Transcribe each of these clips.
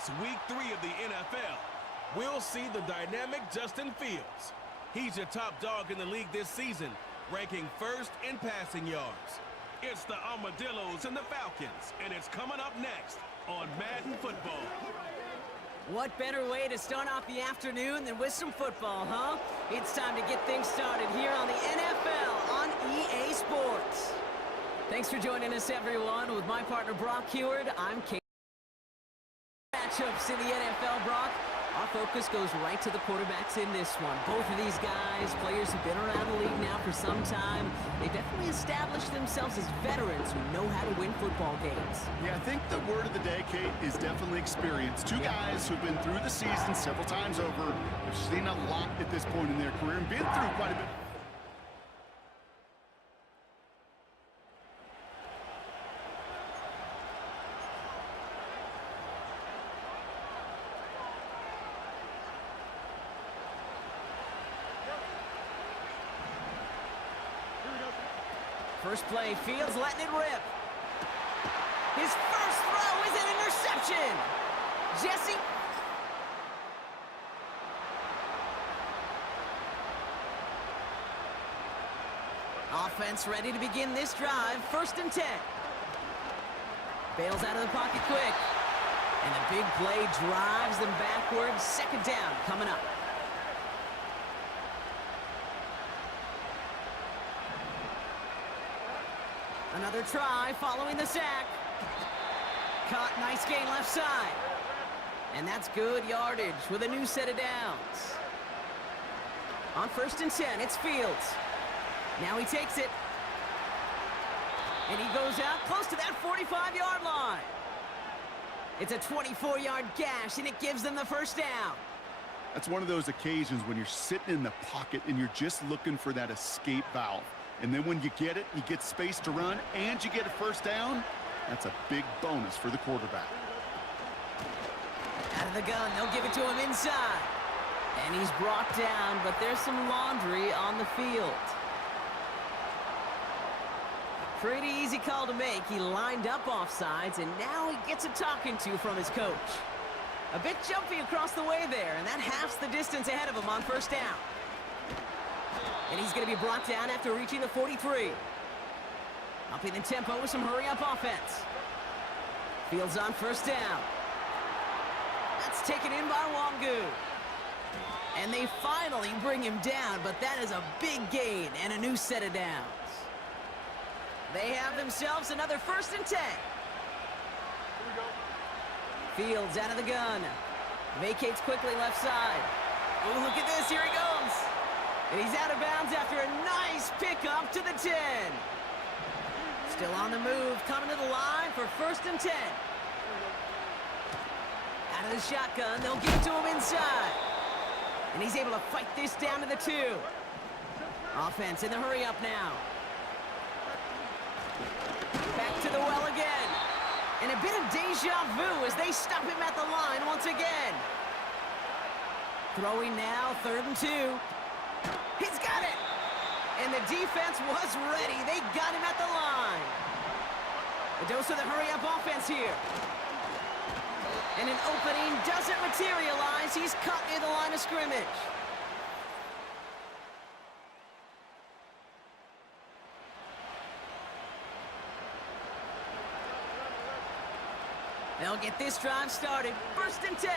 It's week 3 of the NFL. We'll see the dynamic Justin Fields. He's your top dog in the league this season, ranking first in passing yards. It's the Armadillos and the Falcons, and it's coming up next on Madden Football. What better way to start off the afternoon than with some football, huh? It's time to get things started here on the NFL on EA Sports. Thanks for joining us, everyone. With my partner, Brock Heward, I'm Kate. Matchups in the NFL, Brock. Our focus goes right to the quarterbacks in this one. Both of these guys, players who've been around the league now for some time, they definitely established themselves as veterans who know how to win football games. Yeah, I think the word of the day, Kate, is definitely experience. Two guys who've been through the season several times over, have seen a lot at this point in their career and been through quite a bit. First play, Fields letting it rip. His first throw is an interception. Jesse. Offense ready to begin this drive. 1st and 10. Bails out of the pocket quick. And the big play drives them backwards. 2nd down coming up. Another try following the sack. Caught, nice gain left side. And that's good yardage with a new set of downs. On 1st and 10, it's Fields. Now he takes it. And he goes out close to that 45-yard line. It's a 24-yard gash, and it gives them the 1st down. That's one of those occasions when you're sitting in the pocket and you're just looking for that escape valve. And then when you get it, you get space to run, and you get a 1st down. That's a big bonus for the quarterback. Out of the gun, they'll give it to him inside. And he's brought down, but there's some laundry on the field. Pretty easy call to make. He lined up offsides, and now he gets a talking to from his coach. A bit jumpy across the way there, and that halves the distance ahead of him on 1st down. And he's going to be brought down after reaching the 43. Upping the tempo with some hurry-up offense. Fields on 1st down. That's taken in by Wangu. And they finally bring him down, but that is a big gain and a new set of downs. They have themselves another 1st and 10. Fields out of the gun. Vacates quickly left side. Oh, look at this. Here he goes. And he's out of bounds after a nice pickup to the 10. Still on the move, coming to the line for 1st and 10. Out of the shotgun, they'll give it to him inside. And he's able to fight this down to the 2. Offense in the hurry-up now. Back to the well again. And a bit of deja vu as they stop him at the line once again. Throwing now, 3rd and 2. He's got it! And the defense was ready. They got him at the line. A dose of the hurry-up offense here. And an opening doesn't materialize. He's caught near the line of scrimmage. They'll get this drive started. 1st and 10.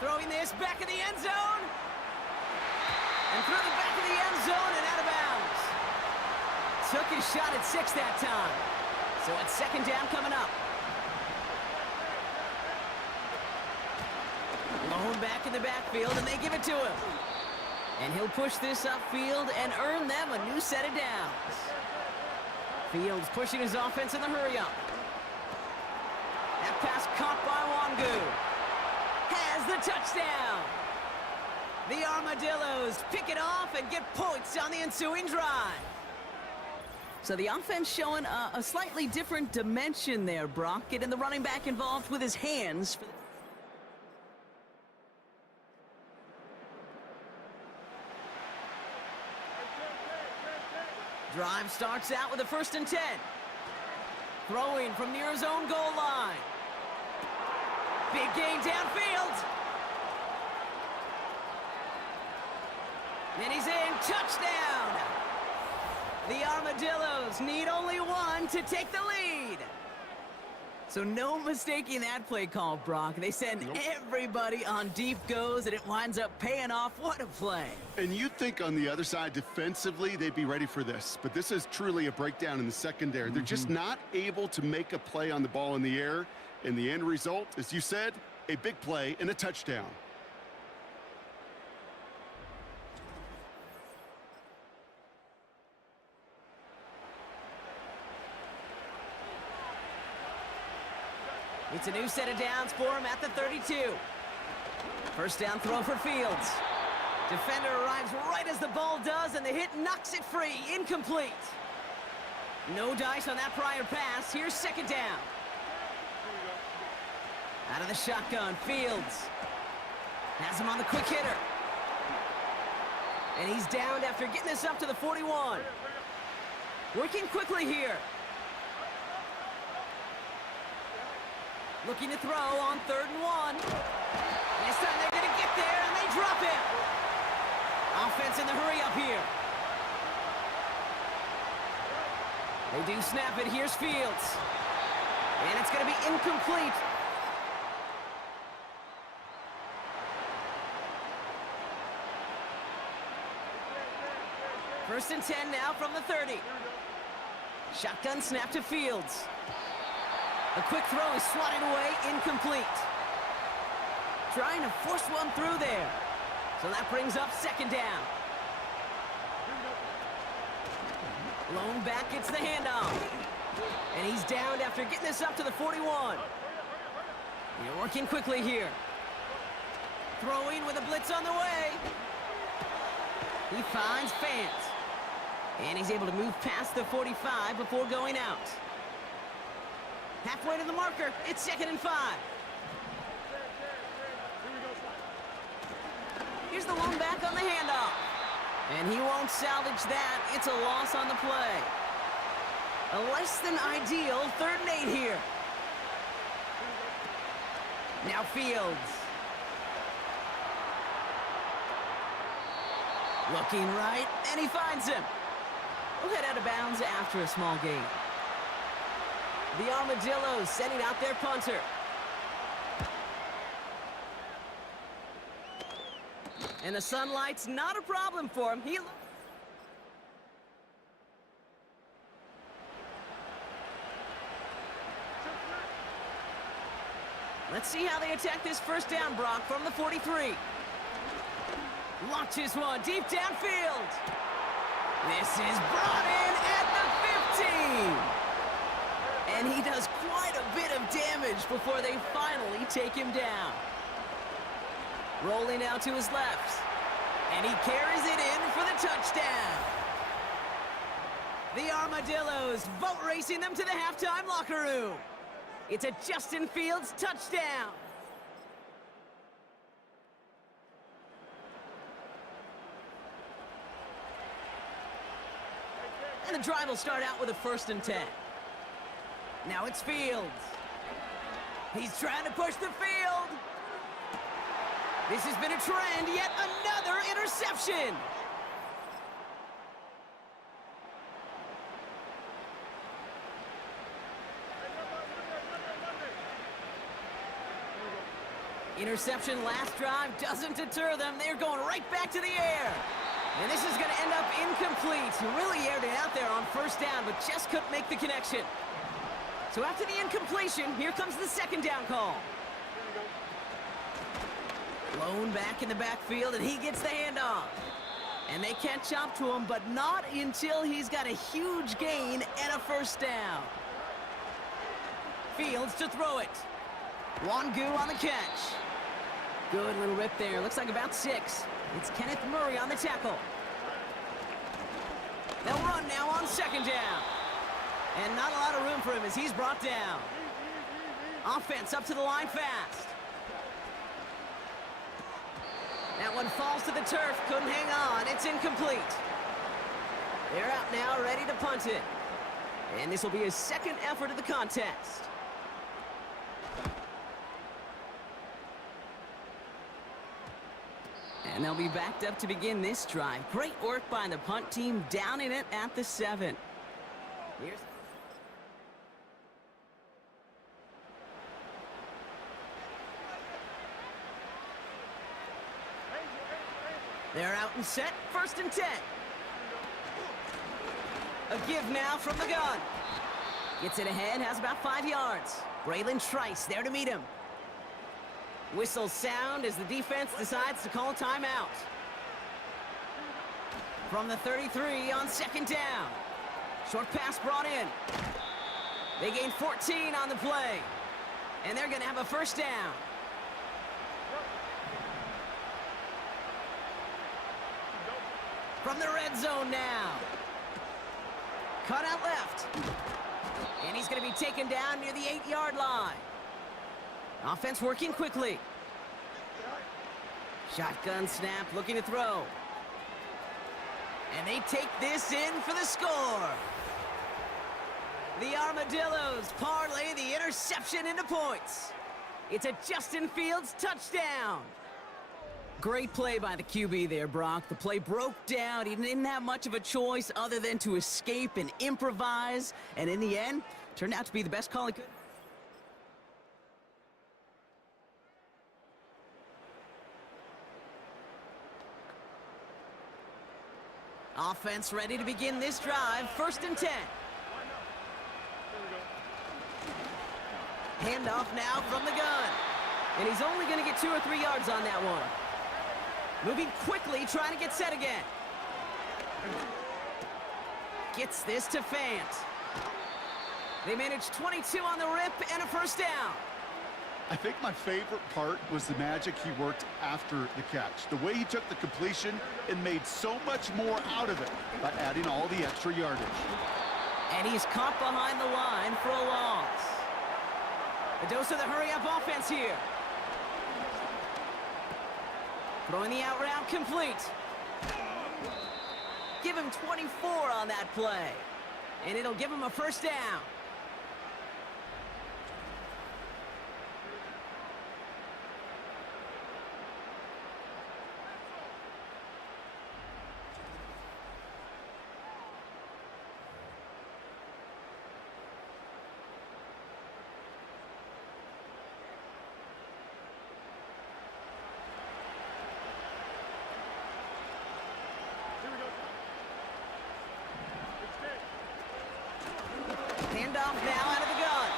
Throwing this back in the end zone. And through the back of the end zone and out of bounds. Took his shot at 6 that time. So it's 2nd down coming up. Lone back in the backfield, and they give it to him. And he'll push this upfield and earn them a new set of downs. Fields pushing his offense in the hurry-up. That pass caught by Wangu. Has the touchdown. The Armadillos pick it off and get points on the ensuing drive. So the offense showing a slightly different dimension there, Brock. Getting the running back involved with his hands. Drive starts out with a 1st and 10. Throwing from near his own goal line. Big gain downfield. And he's in. Touchdown. The Armadillos need only one to take the lead. So no mistaking that play call, Brock. They send everybody on deep goes, and it winds up paying off. What a play. And you'd think on the other side defensively they'd be ready for this, but this is truly a breakdown in the secondary. They're just not able to make a play on the ball in the air, and the end result, as you said, a big play and a touchdown. It's a new set of downs for him at the 32. First down throw for Fields. Defender arrives right as the ball does, and the hit knocks it free. Incomplete. No dice on that prior pass. Here's second down. Out of the shotgun, Fields has him on the quick hitter. And he's downed after getting this up to the 41. Working quickly here. Looking to throw on 3rd and 1. This time they're going to get there, and they drop it. Offense in the hurry up here. They do snap it. Here's Fields. And it's going to be incomplete. First and 10 now from the 30. Shotgun snap to Fields. A quick throw is swatted away, incomplete. Trying to force one through there. So that brings up second down. Lone back gets the handoff. And he's downed after getting this up to the 41. You're working quickly here. Throwing with a blitz on the way. He finds Fant. And he's able to move past the 45 before going out. Halfway to the marker, it's 2nd and 5. Here's the lone back on the handoff. And he won't salvage that. It's a loss on the play. A less than ideal 3rd and 8 here. Now Fields. Looking right, and he finds him. We'll head out of bounds after a small gain. The Armadillos sending out their punter. And the sunlight's not a problem for him. Let's see how they attack this first down, Brock, from the 43. Launches one deep downfield. This is brought in at the 15. And he does quite a bit of damage before they finally take him down. Rolling out to his left. And he carries it in for the touchdown. The Armadillos boat racing them to the halftime locker room. It's a Justin Fields touchdown. And the drive will start out with a 1st and 10. Now it's Fields. He's trying to push the field. This has been a trend, yet another interception. Interception last drive doesn't deter them. They're going right back to the air. And this is going to end up incomplete. He really aired it out there on 1st down, but just couldn't make the connection. So after the incompletion, here comes the 2nd down call. Lone back in the backfield, and he gets the handoff. And they catch up to him, but not until he's got a huge gain and a 1st down. Fields to throw it. Wangu on the catch. Good little rip there. Looks like about 6. It's Kenneth Murray on the tackle. They'll run now on 2nd down. And not a lot of room for him as he's brought down. Offense up to the line fast. That one falls to the turf. Couldn't hang on. It's incomplete. They're out now, ready to punt it. And this will be his 2nd effort of the contest. And they'll be backed up to begin this drive. Great work by the punt team, down in it at the 7. They're out and set, 1st and 10. A give now from the gun. Gets it ahead, has about 5 yards. Braylon Trice there to meet him. Whistles sound as the defense decides to call timeout. From the 33 on 2nd down. Short pass brought in. They gain 14 on the play. And they're going to have a 1st down. From the red zone now. Cut out left. And he's going to be taken down near the 8-yard line. Offense working quickly. Shotgun snap, looking to throw. And they take this in for the score. The Armadillos parlay the interception into points. It's a Justin Fields touchdown. Great play by the QB there, Brock. The play broke down. He didn't have much of a choice other than to escape and improvise. And in the end, turned out to be the best call he could. Offense ready to begin this drive. 1st and 10. Handoff now from the gun. And he's only going to get 2 or 3 yards on that one. Moving quickly, trying to get set again. Gets this to Fant. They managed 22 on the rip and a 1st down. I think my favorite part was the magic he worked after the catch. The way he took the completion and made so much more out of it by adding all the extra yardage. And he's caught behind the line for a loss. A dose of the hurry-up offense here. Throwing the out route complete. Give him 24 on that play. And it'll give him a 1st down. Handoff now out of the gun.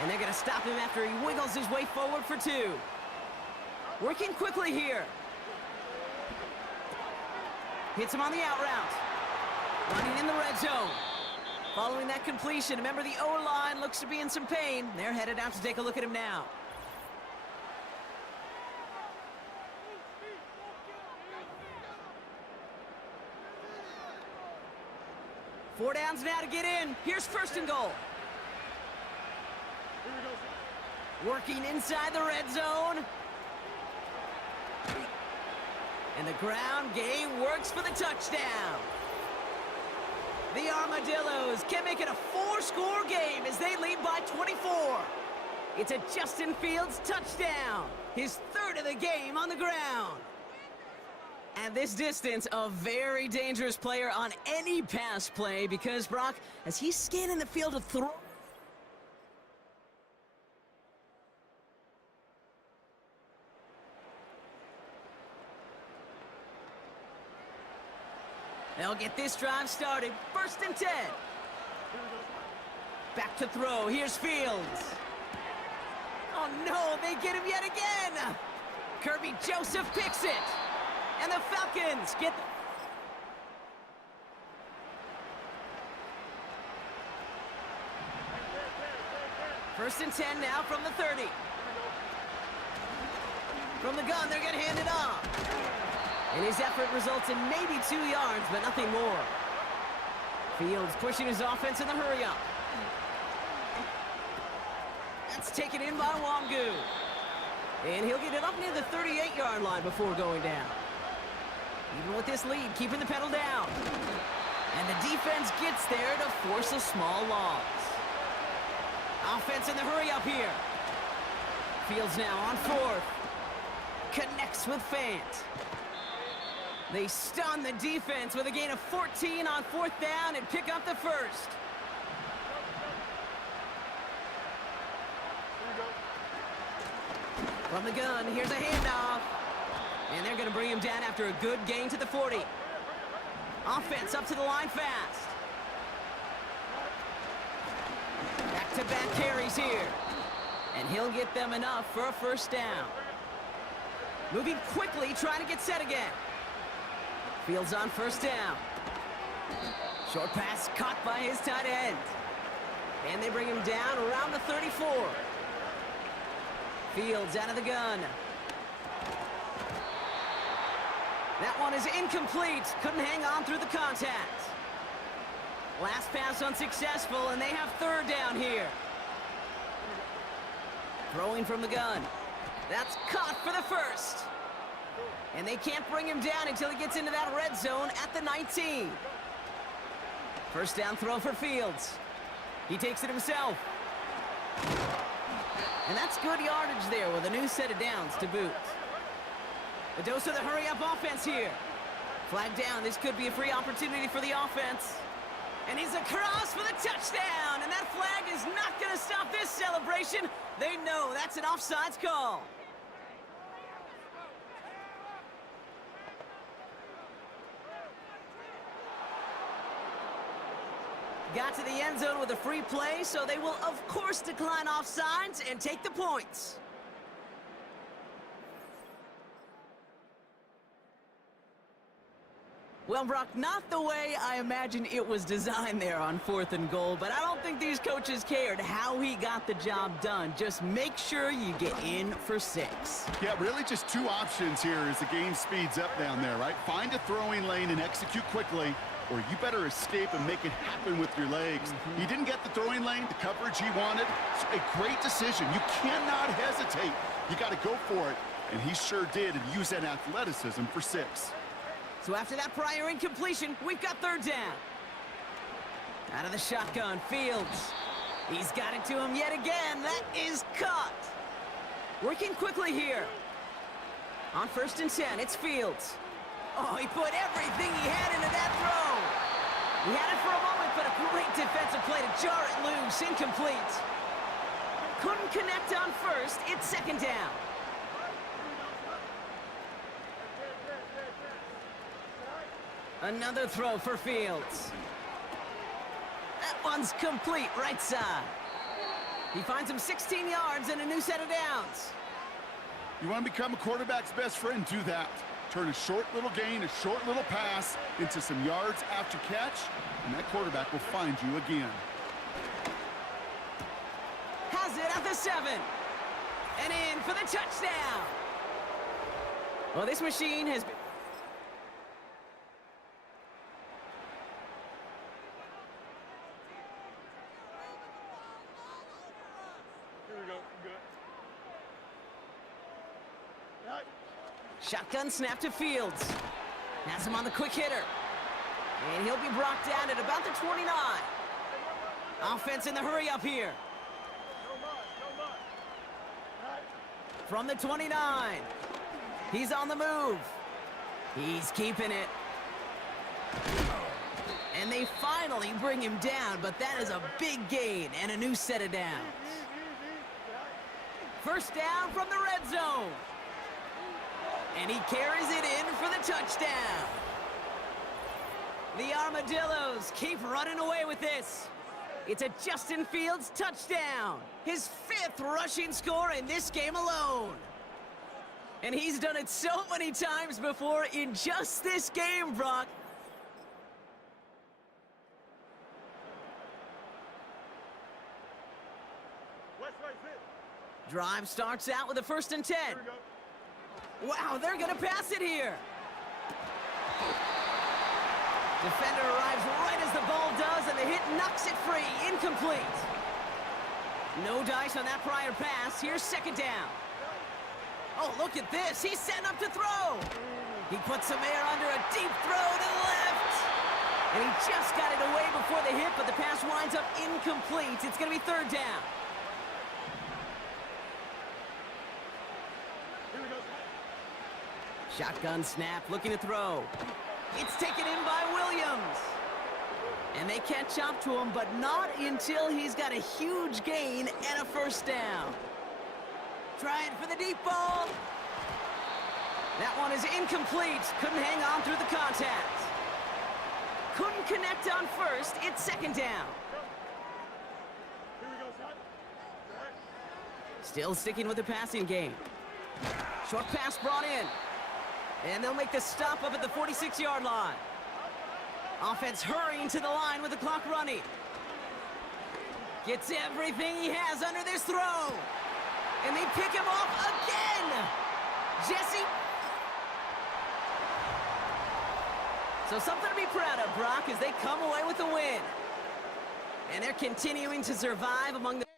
And they're going to stop him after he wiggles his way forward for 2. Working quickly here. Hits him on the out route. Running in the red zone. Following that completion, remember the O-line looks to be in some pain. They're headed out to take a look at him now. Four downs now to get in. Here's 1st and goal. Working inside the red zone. And the ground game works for the touchdown. The Armadillos can make it a 4-score game as they lead by 24. It's a Justin Fields touchdown. His 3rd of the game on the ground. At this distance, a very dangerous player on any pass play because, Brock, as he's scanning the field to throw. They'll get this drive started. 1st and 10. Back to throw. Here's Fields. Oh, no, they get him yet again. Kirby Joseph picks it. And the Falcons get... 1st and 10 now from the 30. From the gun, they're going to hand it off. And his effort results in maybe 2 yards, but nothing more. Fields pushing his offense in the hurry-up. That's taken in by Wangu. And he'll get it up near the 38-yard line before going down. Even with this lead, keeping the pedal down. And the defense gets there to force a small loss. Offense in the hurry-up here. Fields now on 4th. Connects with Fant. They stun the defense with a gain of 14 on 4th down and pick up the first. From the gun, here's a handoff. And they're going to bring him down after a good gain to the 40. Offense up to the line fast. Back-to-back carries here. And he'll get them enough for a first down. Moving quickly, trying to get set again. Fields on first down. Short pass caught by his tight end. And they bring him down around the 34. Fields out of the gun. That one is incomplete. Couldn't hang on through the contact. Last pass unsuccessful, and they have 3rd down here. Throwing from the gun. That's caught for the first. And they can't bring him down until he gets into that red zone at the 19. First down throw for Fields. He takes it himself. And that's good yardage there with a new set of downs to boot. A dose of the hurry-up offense here. Flag down. This could be a free opportunity for the offense. And he's across for the touchdown. And that flag is not going to stop this celebration. They know that's an offsides call. Got to the end zone with a free play, so they will, of course, decline offsides and take the points. Well, Brock, not the way I imagine it was designed there on 4th and goal, but I don't think these coaches cared how he got the job done. Just make sure you get in for 6. Yeah, really just 2 options here as the game speeds up down there, right? Find a throwing lane and execute quickly, or you better escape and make it happen with your legs. He didn't get the throwing lane, the coverage he wanted. It's a great decision. You cannot hesitate. You got to go for it, and he sure did, and use that athleticism for 6. So after that prior incompletion, we've got 3rd down. Out of the shotgun, Fields. He's got it to him yet again. That is caught. Working quickly here. On 1st and 10, it's Fields. Oh, he put everything he had into that throw. He had it for a moment, but a great defensive play to jar it loose. Incomplete. Couldn't connect on 1st. It's 2nd down. Another throw for Fields. That one's complete, right side. He finds him 16 yards and a new set of downs. You want to become a quarterback's best friend? Do that. Turn a short little gain, a short little pass into some yards after catch, and that quarterback will find you again. Has it at the 7. And in for the touchdown. Well, this machine has been... Shotgun snap to Fields. Has him on the quick hitter. And he'll be brought down at about the 29. Offense in the hurry up here. From the 29. He's on the move. He's keeping it. And they finally bring him down, but that is a big gain and a new set of downs. First down from the red zone. And he carries it in for the touchdown. The Armadillos keep running away with this. It's a Justin Fields touchdown. His 5th rushing score in this game alone. And he's done it so many times before in just this game, Brock. Drive starts out with a 1st and 10. Wow, they're going to pass it here. Defender arrives right as the ball does, and the hit knocks it free. Incomplete. No dice on that prior pass. Here's 2nd down. Oh, look at this. He's setting up to throw. He puts some air under a deep throw to the left. And he just got it away before the hit, but the pass winds up incomplete. It's going to be 3rd down. Shotgun snap, looking to throw. It's taken in by Williams. And they catch up to him, but not until he's got a huge gain and a first down. Trying for the deep ball. That one is incomplete. Couldn't hang on through the contact. Couldn't connect on first. It's second down. Still sticking with the passing game. Short pass brought in. And they'll make the stop up at the 46-yard line. Offense hurrying to the line with the clock running. Gets everything he has under this throw. And they pick him off again. Jesse. So something to be proud of, Brock, as they come away with the win. And they're continuing to survive among the...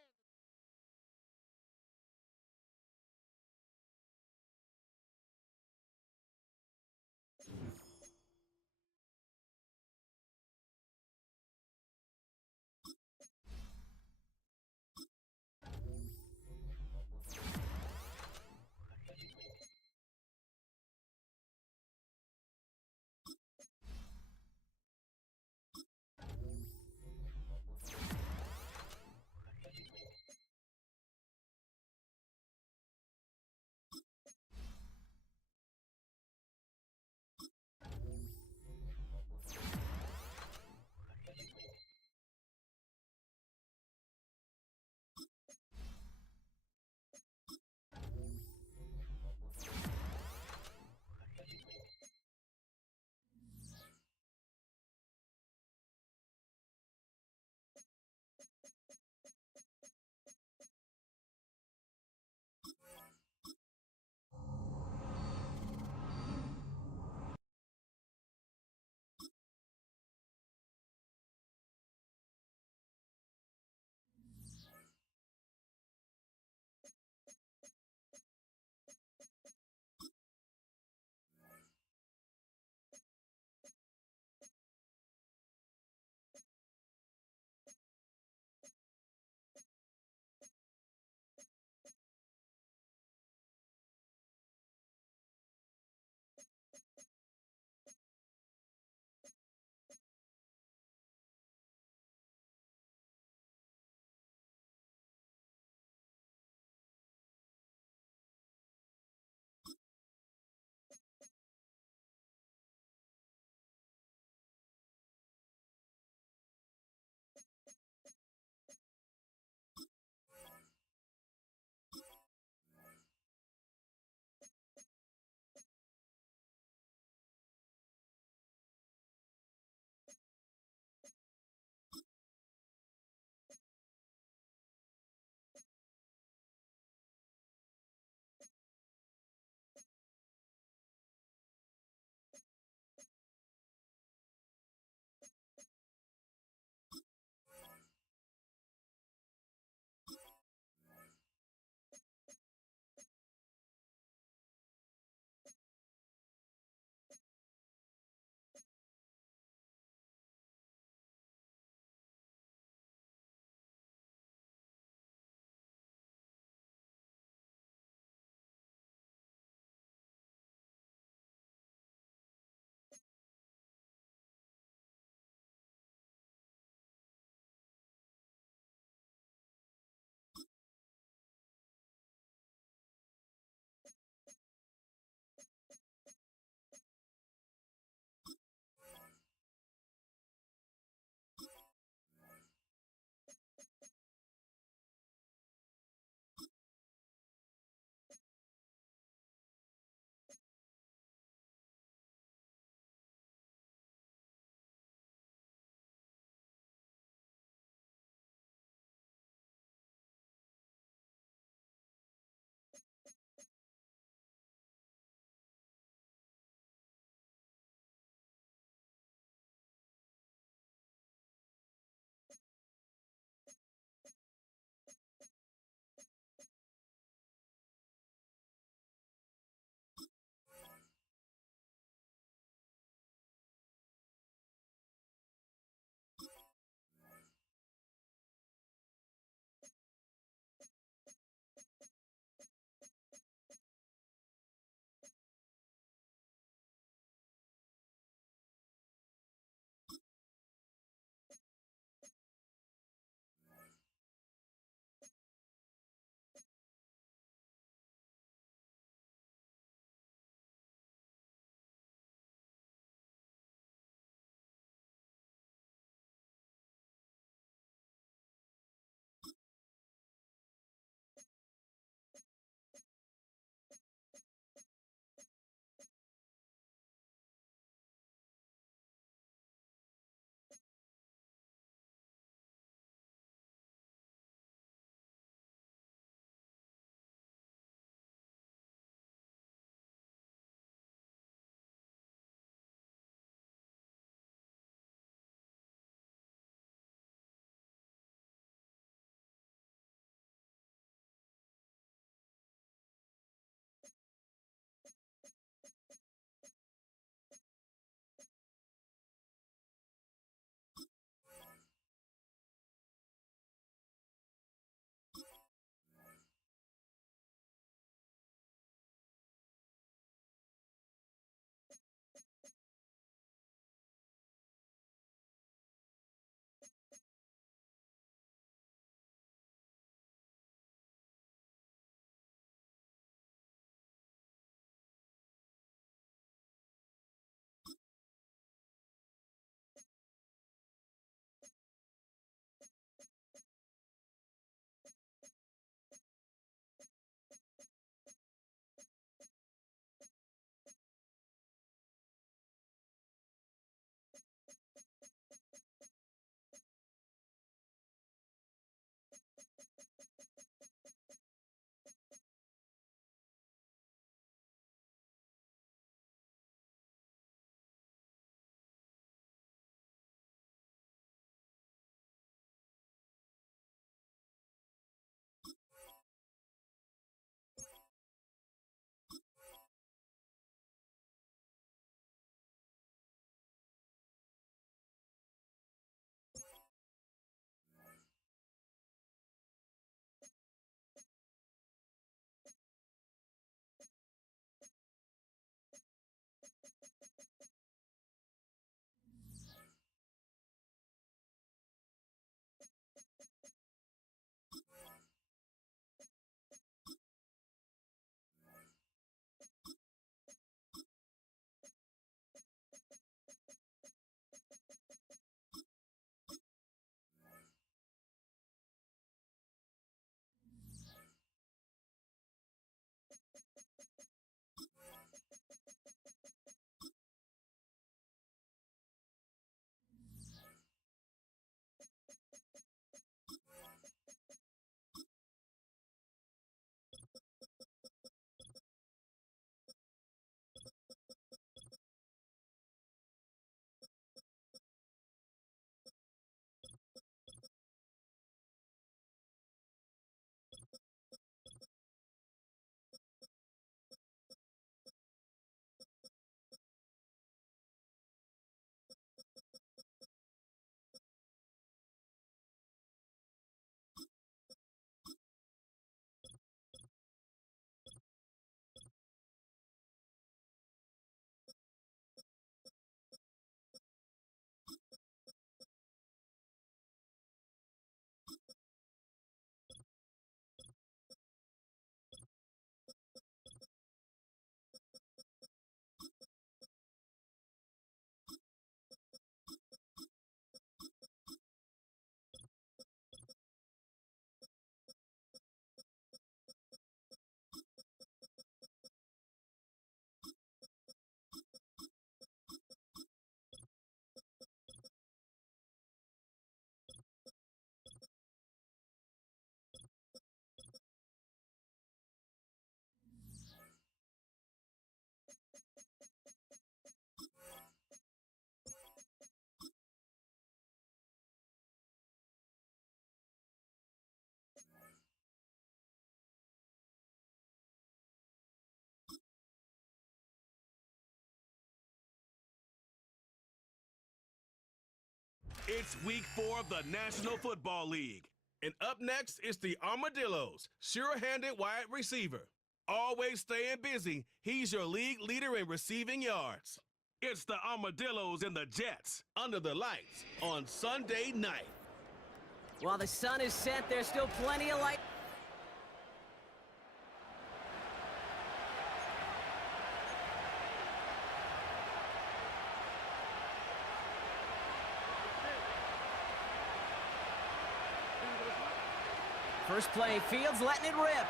It's week 4 of the National Football League. And up next is the Armadillos, sure-handed wide receiver. Always staying busy, he's your league leader in receiving yards. It's the Armadillos and the Jets under the lights on Sunday night. While the sun is set, there's still plenty of light. First play, Fields letting it rip.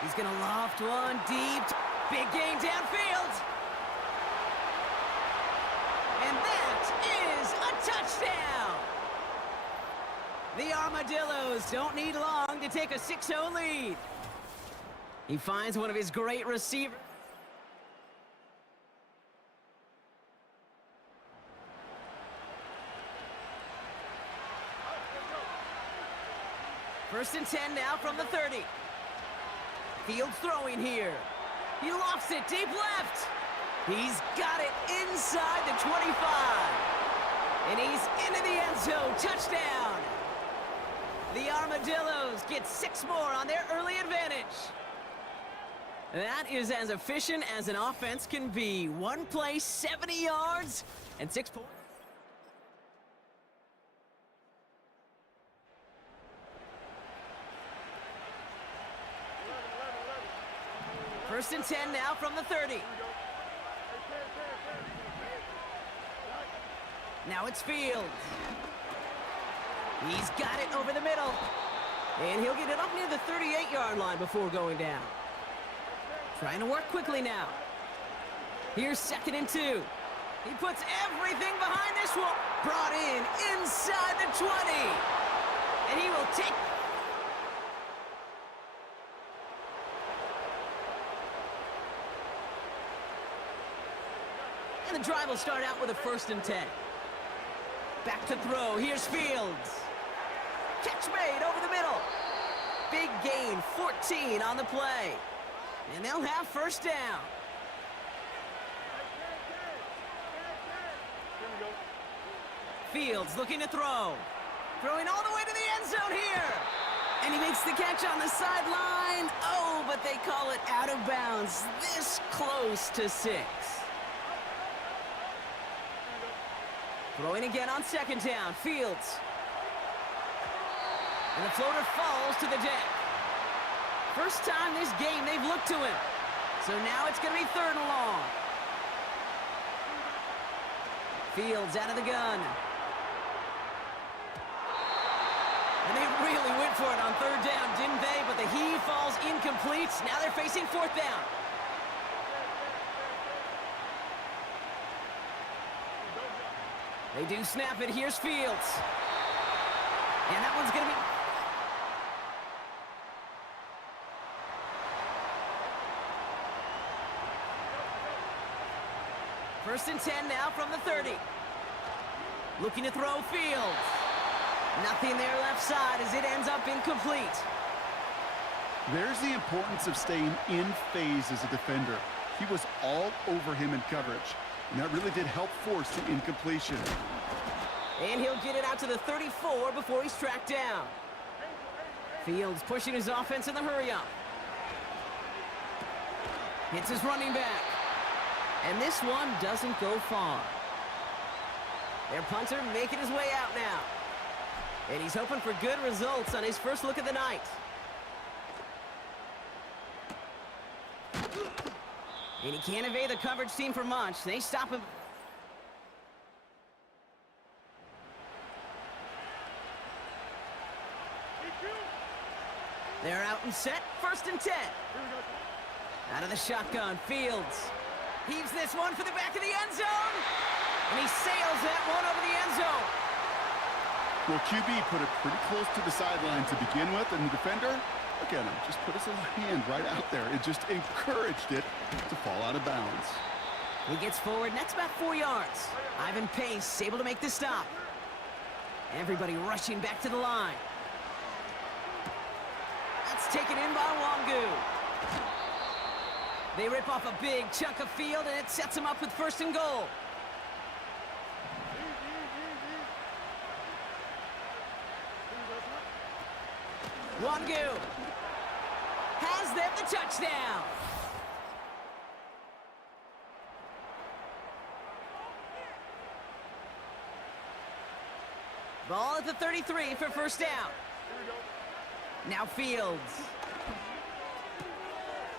He's going to loft one deep. Big gain downfield. And that is a touchdown. The Armadillos don't need long to take a 6-0 lead. He finds one of his great receivers. First and 10 now from the 30. Fields throwing here. He lofts it deep left. He's got it inside the 25. And he's into the end zone. Touchdown. The Armadillos get 6 more on their early advantage. That is as efficient as an offense can be. One play, 70 yards, and 6 points. First and 10 now from the 30. Now it's Fields. He's got it over the middle. And he'll get it up near the 38-yard line before going down. Trying to work quickly now. Here's 2nd and 2. He puts everything behind this one. Brought in inside the 20. And he will take... And the drive will start out with a 1st and 10. Back to throw. Here's Fields. Catch made over the middle. Big gain, 14 on the play. And they'll have 1st down. Fields looking to throw. Throwing all the way to the end zone here. And he makes the catch on the sideline. Oh, but they call it out of bounds. This close to 6. Throwing again on 2nd down. Fields. And the floater falls to the deck. First time this game they've looked to him. So now it's going to be 3rd and long. Fields out of the gun. And they really went for it on 3rd down, didn't they? But the heave falls incomplete. Now they're facing 4th down. They do snap it. Here's Fields. And that one's going to be... First and 10 now from the 30. Looking to throw Fields. Nothing there left side as it ends up incomplete. There's the importance of staying in phase as a defender. He was all over him in coverage. And that really did help force the incompletion. And he'll get it out to the 34 before he's tracked down. Fields pushing his offense in the hurry-up. Hits his running back. And this one doesn't go far. Their punter making his way out now. And he's hoping for good results on his first look of the night. And he can't evade the coverage team for much. They stop him. They're out and set. 1st and 10. Out of the shotgun, Fields. Heaves this one for the back of the end zone. And he sails that one over the end zone. Well, QB put it pretty close to the sideline to begin with, and the defender, look at him, just put his little hand right out there. It just encouraged it to fall out of bounds. He gets forward, next about 4 yards. Ivan Pace able to make the stop. Everybody rushing back to the line. That's taken in by Wangu. They rip off a big chunk of field, and it sets them up with 1st and goal. Wangu has them the touchdown. Ball at the 33 for first down. Now Fields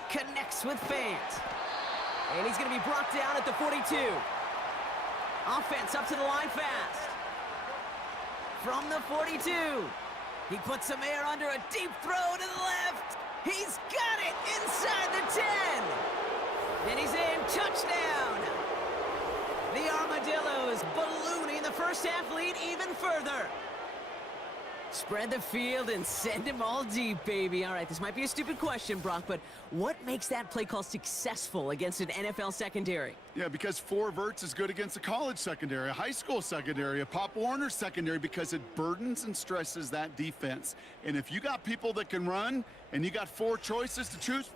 connects with Fant. And he's going to be brought down at the 42. Offense up to the line fast. From the 42. He puts some air under a deep throw to the left. He's got it inside the 10. And he's in. Touchdown. The Armadillos ballooning the first half lead even further. Spread the field and send him all deep, baby. All right, this might be a stupid question, Brock, but what makes that play call successful against an NFL secondary? Yeah, because 4 verts is good against a college secondary, a high school secondary, a Pop Warner secondary, because it burdens and stresses that defense. And if you got people that can run and you got 4 choices to choose,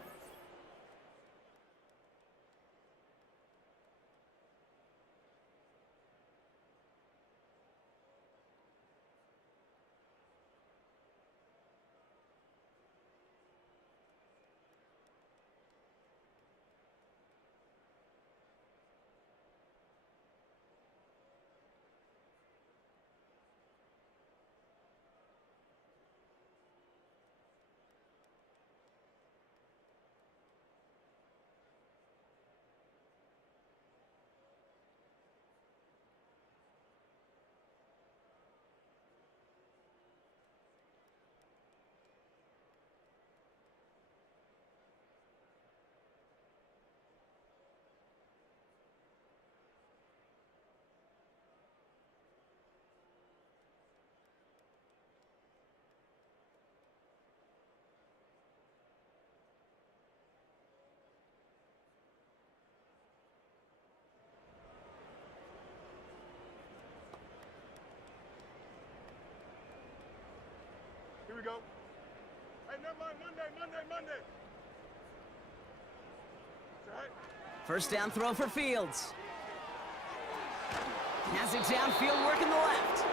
here we go. Hey, never mind, Monday. It's all right. First down throw for Fields. Has it downfield, working the left.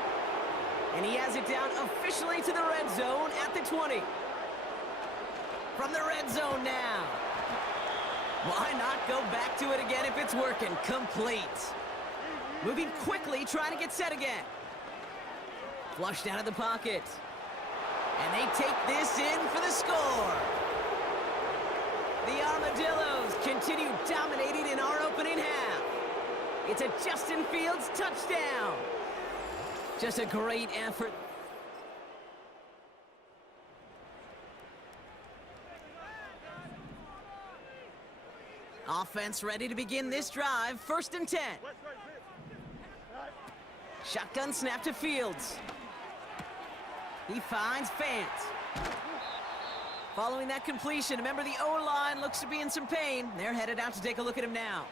And he has it down officially to the red zone at the 20. From the red zone now. Why not go back to it again if it's working? Complete. Moving quickly, trying to get set again. Flushed out of the pocket. And they take this in for the score. The Armadillos continue dominating in our opening half. It's a Justin Fields touchdown. Just a great effort. Offense ready to begin this drive. First and 10. Shotgun snap to Fields. He finds Fant. Following that completion, remember the O-line looks to be in some pain. They're headed out to take a look at him now.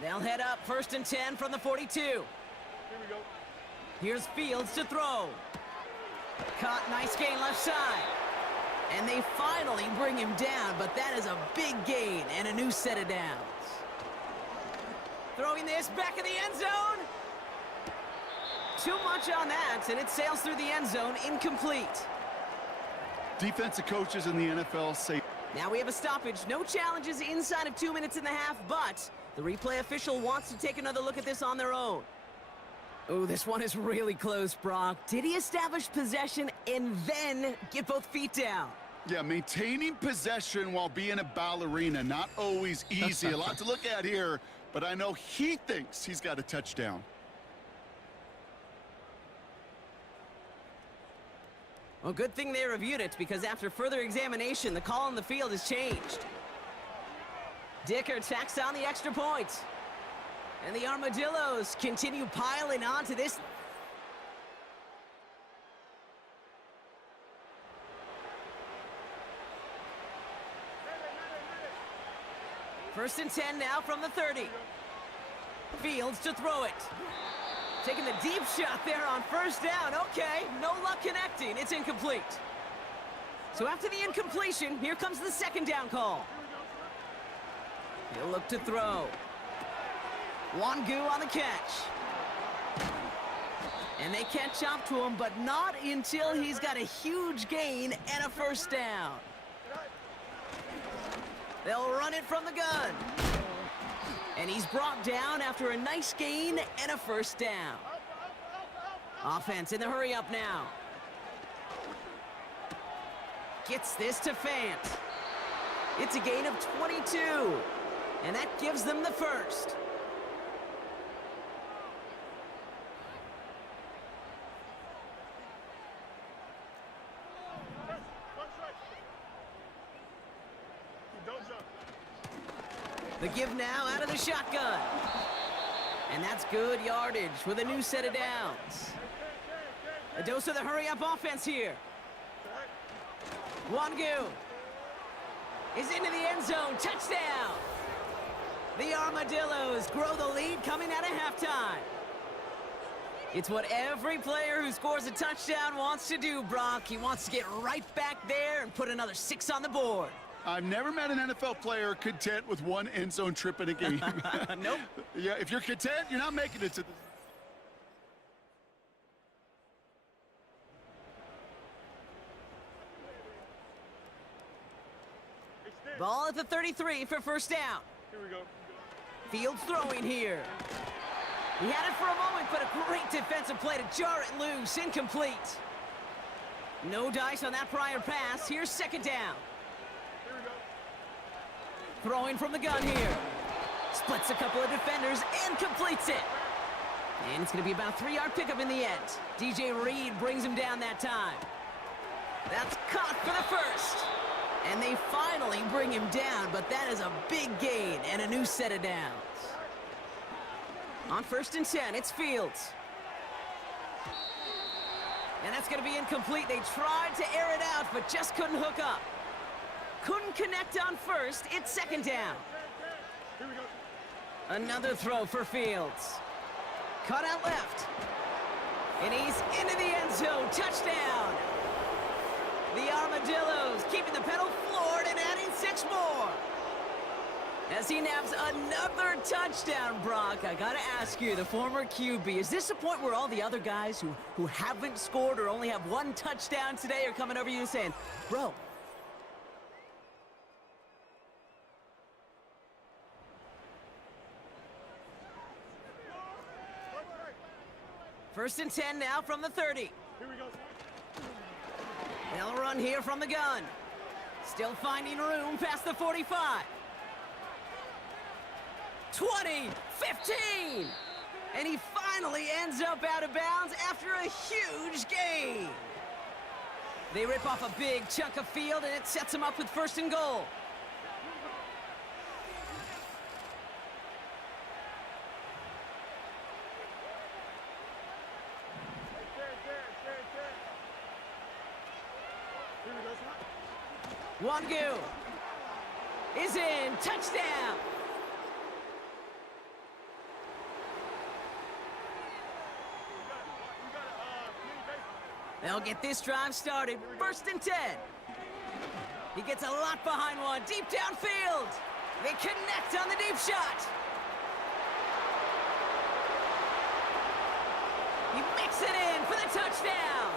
They'll head up first and 10 from the 42. Here we go. Here's Fields to throw. Caught, nice gain left side. And they finally bring him down, but that is a big gain and a new set of downs. Throwing this back in the end zone. Too much on that, and it sails through the end zone, incomplete. defensive coaches in the NFL say... Now we have a stoppage. No challenges inside of 2 minutes and a half, but the replay official wants to take another look at this on their own. Oh, this one is really close, Brock. Did he establish possession and then get both feet down? Yeah, maintaining possession while being a ballerina, not always easy. A lot to look at here, but I know he thinks he's got a touchdown. Well, good thing they reviewed it, because after further examination, the call on the field has changed. Dicker tacks on the extra point. And the Armadillos continue piling on to this. First and 10 now from the 30. Fields to throw it. Taking the deep shot there on first down. Okay, no luck connecting. It's incomplete. So after the incompletion, here comes the second down call. He'll look to throw. Wangu on the catch. And they catch up to him, but not until he's got a huge gain and a first down. They'll run it from the gun. And he's brought down after a nice gain and a first down. Offense in the hurry up now. Gets this to Fant. It's a gain of 22. And that gives them the first. The give now out of the shotgun. And that's good yardage with a new set of downs. A dose of the hurry-up offense here. Wangu is into the end zone. Touchdown. The Armadillos grow the lead coming out of halftime. It's what every player who scores a touchdown wants to do, Brock. He wants to get right back there and put another 6 on the board. I've never met an NFL player content with one end zone trip in a game. Nope. Yeah, if you're content, you're not making it to the... Ball at the 33 for first down. Here we go. Fields throwing here. He had it for a moment, but a great defensive play to jar it loose. Incomplete. No dice on that prior pass. Here's second down. Here we go. Throwing from the gun here. Splits a couple of defenders and completes it. And it's going to be about a 3-yard pickup in the end. DJ Reed brings him down that time. That's caught for the first. And they finally bring him down, but that is a big gain and a new set of downs. On 1st and 10, it's Fields. And that's going to be incomplete. They tried to air it out, but just couldn't hook up. Couldn't connect on first. It's second down. Here we go. Another throw for Fields. Cut out left. And he's into the end zone. Touchdown. The Armadillos keeping the pedal floored and adding 6 more. As he naps another touchdown, Brock. I gotta ask you, the former QB, is this a point where all the other guys who haven't scored or only have 1 touchdown today are coming over you saying, bro, first and 10 now from the 30. Here we go. They'll run here from the gun. Still finding room past the 45. 20, 15. And he finally ends up out of bounds after a huge gain. They rip off a big chunk of field, and it sets them up with 1st and goal. Wangu is in. Touchdown. They'll get this drive started. 1st and 10. He gets a lot behind one. Deep downfield. They connect on the deep shot. He makes it in for the touchdown.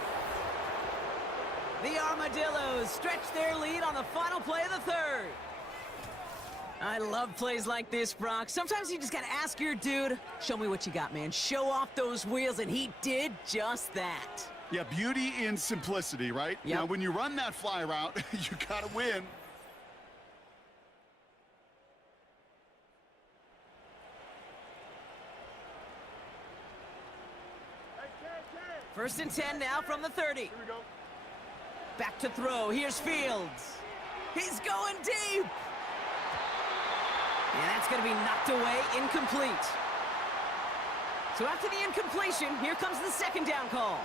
The Armadillos stretch their lead on the final play of the 3rd. I love plays like this, Brock. Sometimes you just gotta ask your dude, show me what you got, man. Show off those wheels, and he did just that. Yeah, beauty in simplicity, right? Yep. Now, when you run that fly route, you gotta win. First and 10 now from the 30. Here we go. Back to throw. Here's Fields. He's going deep. And that's going to be knocked away, incomplete. So after the incompletion, here comes the 2nd down call.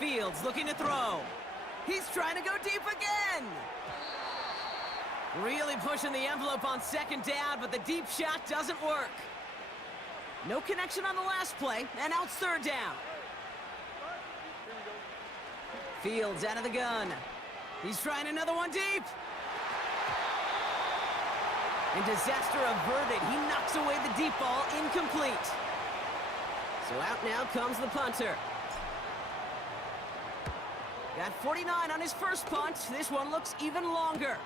Fields looking to throw. He's trying to go deep again. Really pushing the envelope on 2nd down, but the deep shot doesn't work. No connection on the last play, and now it's 3rd down. Fields out of the gun. He's trying another one deep. And disaster averted. He knocks away the deep ball, incomplete. So out now comes the punter. Got 49 on his first punt. This one looks even longer.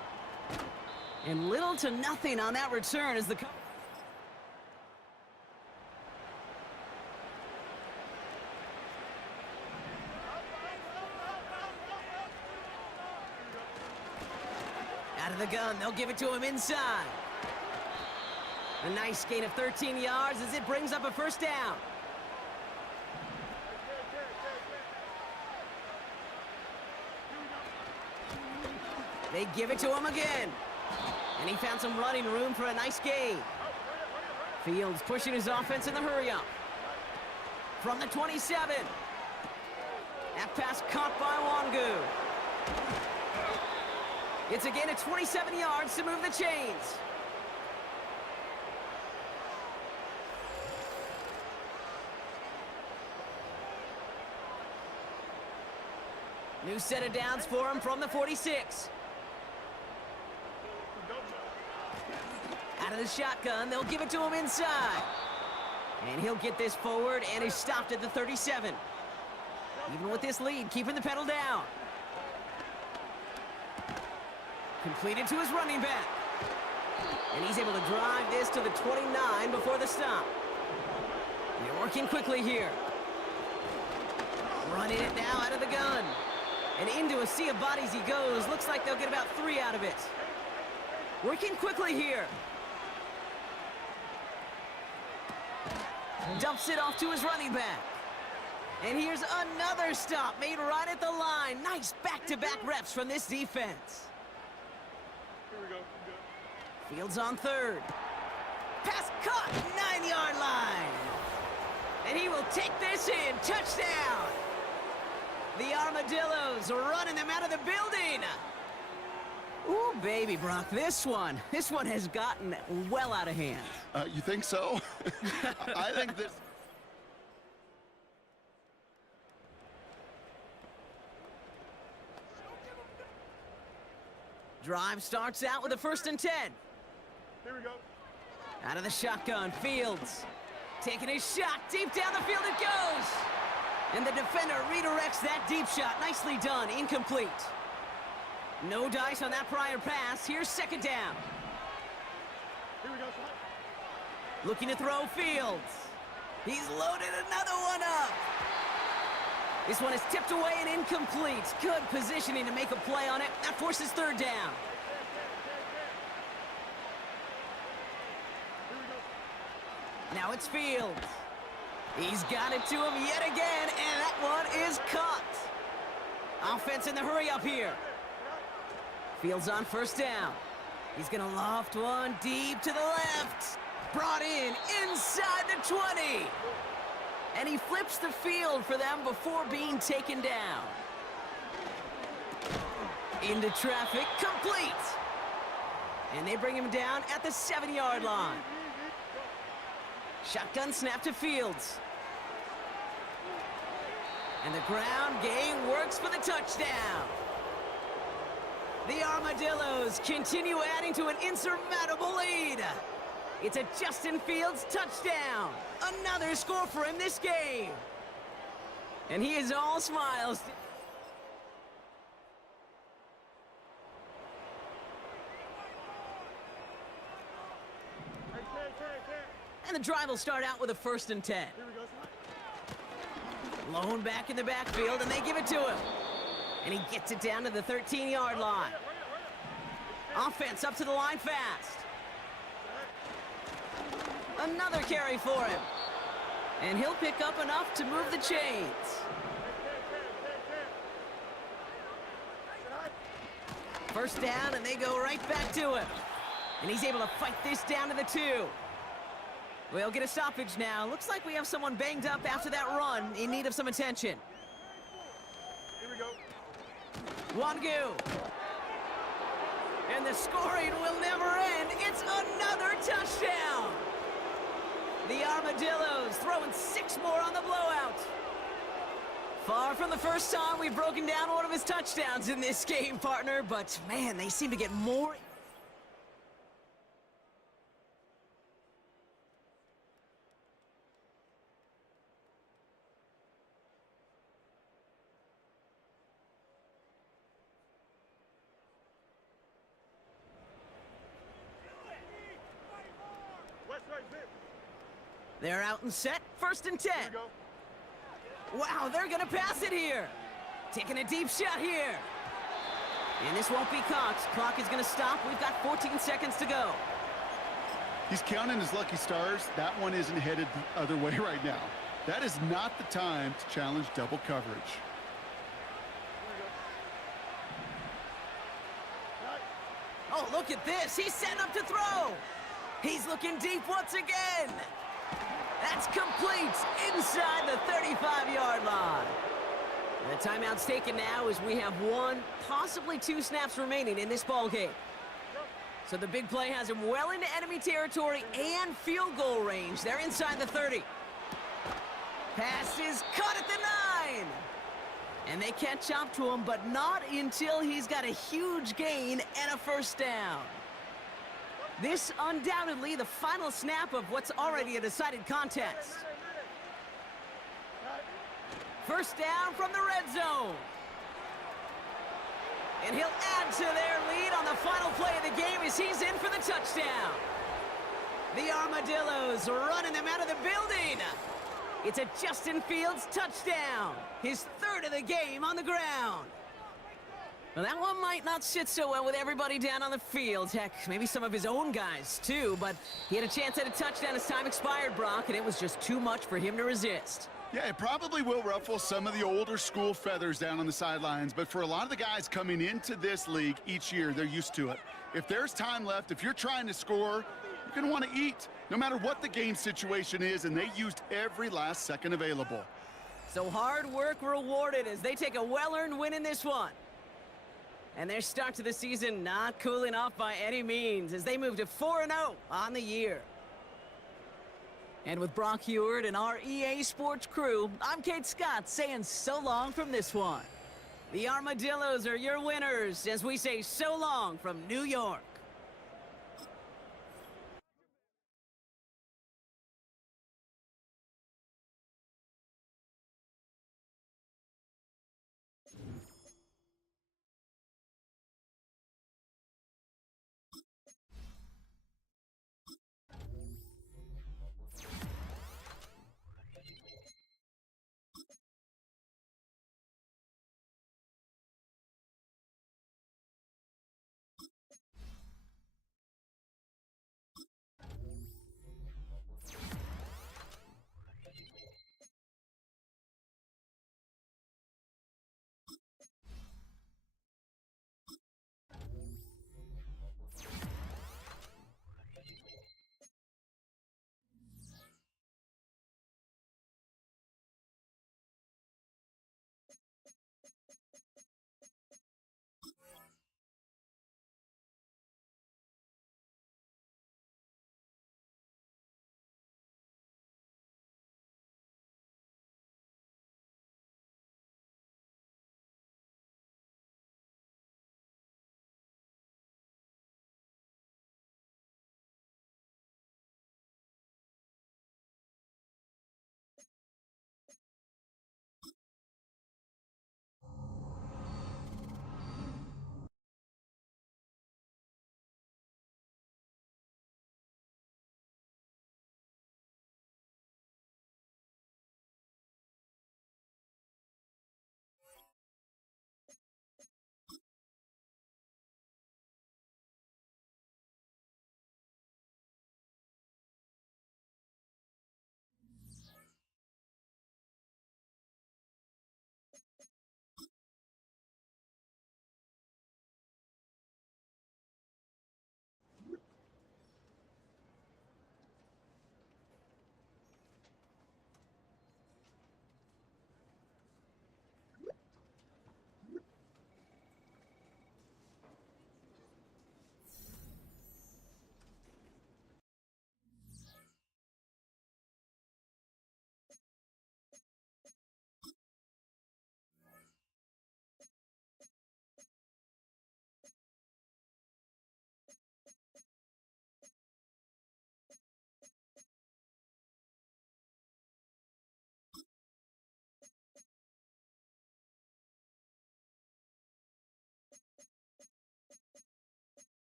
And little to nothing on that return as the... Out of the gun, they'll give it to him inside. A nice gain of 13 yards as it brings up a first down. They give it to him again. And he found some running room for a nice gain. Fields pushing his offense in the hurry-up. From the 27. That pass caught by Wangu. It's a gain of 27 yards to move the chains. New set of downs for him from the 46. Out of the shotgun, they'll give it to him inside. And he'll get this forward, and he's stopped at the 37. Even with this lead, keeping the pedal down. Completed to his running back. And he's able to drive this to the 29 before the stop. They're working quickly here. Running it now out of the gun. And into a sea of bodies he goes. Looks like they'll get about 3 out of it. Working quickly here. Dumps it off to his running back. And here's another stop made right at the line. Nice back-to-back reps from this defense. Here we go. Good. Fields on third. Pass caught, 9-yard line. And he will take this in. Touchdown. The Armadillos are running them out of the building. Ooh, baby, Brock, this one has gotten well out of hand. You think so? I think this... Drive starts out with a 1st and 10. Here we go. Out of the shotgun, Fields. Taking his shot, deep down the field it goes. And the defender redirects that deep shot. Nicely done, incomplete. No dice on that prior pass. Here's 2nd down. Here we go, son. Looking to throw, Fields. He's loaded another one up. This one is tipped away and incomplete. Good positioning to make a play on it. That forces 3rd down. Now it's Fields. He's got it to him yet again, and that one is caught. Offense in the hurry-up here. Fields on 1st down. He's going to loft one deep to the left. Brought in inside the 20. And he flips the field for them before being taken down. Into traffic, complete. And they bring him down at the 7-yard line. Shotgun snap to Fields. And the ground game works for the touchdown. The Armadillos continue adding to an insurmountable lead. It's a Justin Fields touchdown. Another score for him this game. And he is all smiles. And the drive will start out with a 1st and 10. Here we go, son. Lone back in the backfield, and they give it to him. And he gets it down to the 13-yard line. Offense up to the line fast. Another carry for him. And he'll pick up enough to move the chains. First down, and they go right back to him. And he's able to fight this down to the 2. We'll get a stoppage now. Looks like we have someone banged up after that run in need of some attention. Here we go. Wangu. And the scoring will never end. It's another touchdown. The Armadillos throwing 6 more on the blowout. Far from the first time we've broken down one of his touchdowns in this game, partner, but man, they seem to get more. They're out and set, 1st and 10. Here we go. Wow, they're gonna pass it here. Taking a deep shot here. And this won't be caught. Clock is gonna stop. We've got 14 seconds to go. He's counting his lucky stars. That one isn't headed the other way right now. That is not the time to challenge double coverage. Oh, look at this. He's setting up to throw. He's looking deep once again. That's complete inside the 35-yard line. The timeout's taken now as we have 1, possibly 2 snaps remaining in this ball game. So the big play has him well into enemy territory and field goal range. They're inside the 30. Pass is caught at the 9. And they catch up to him, but not until he's got a huge gain and a 1st down. This undoubtedly the final snap of what's already a decided contest. 1st down from the red zone. And he'll add to their lead on the final play of the game as he's in for the touchdown. The Armadillos running them out of the building. It's a Justin Fields touchdown. His 3rd of the game on the ground. Well, that one might not sit so well with everybody down on the field. Heck, maybe some of his own guys, too. But he had a chance at a touchdown as time expired, Brock, and it was just too much for him to resist. Yeah, it probably will ruffle some of the older school feathers down on the sidelines, but for a lot of the guys coming into this league each year, they're used to it. If there's time left, if you're trying to score, you're going to want to eat, no matter what the game situation is, and they used every last second available. So hard work rewarded as they take a well-earned win in this one. And their start to the season not cooling off by any means as they move to 4-0 on the year. And with Brock Heward and our EA Sports crew, I'm Kate Scott saying so long from this one. The Armadillos are your winners as we say so long from New York.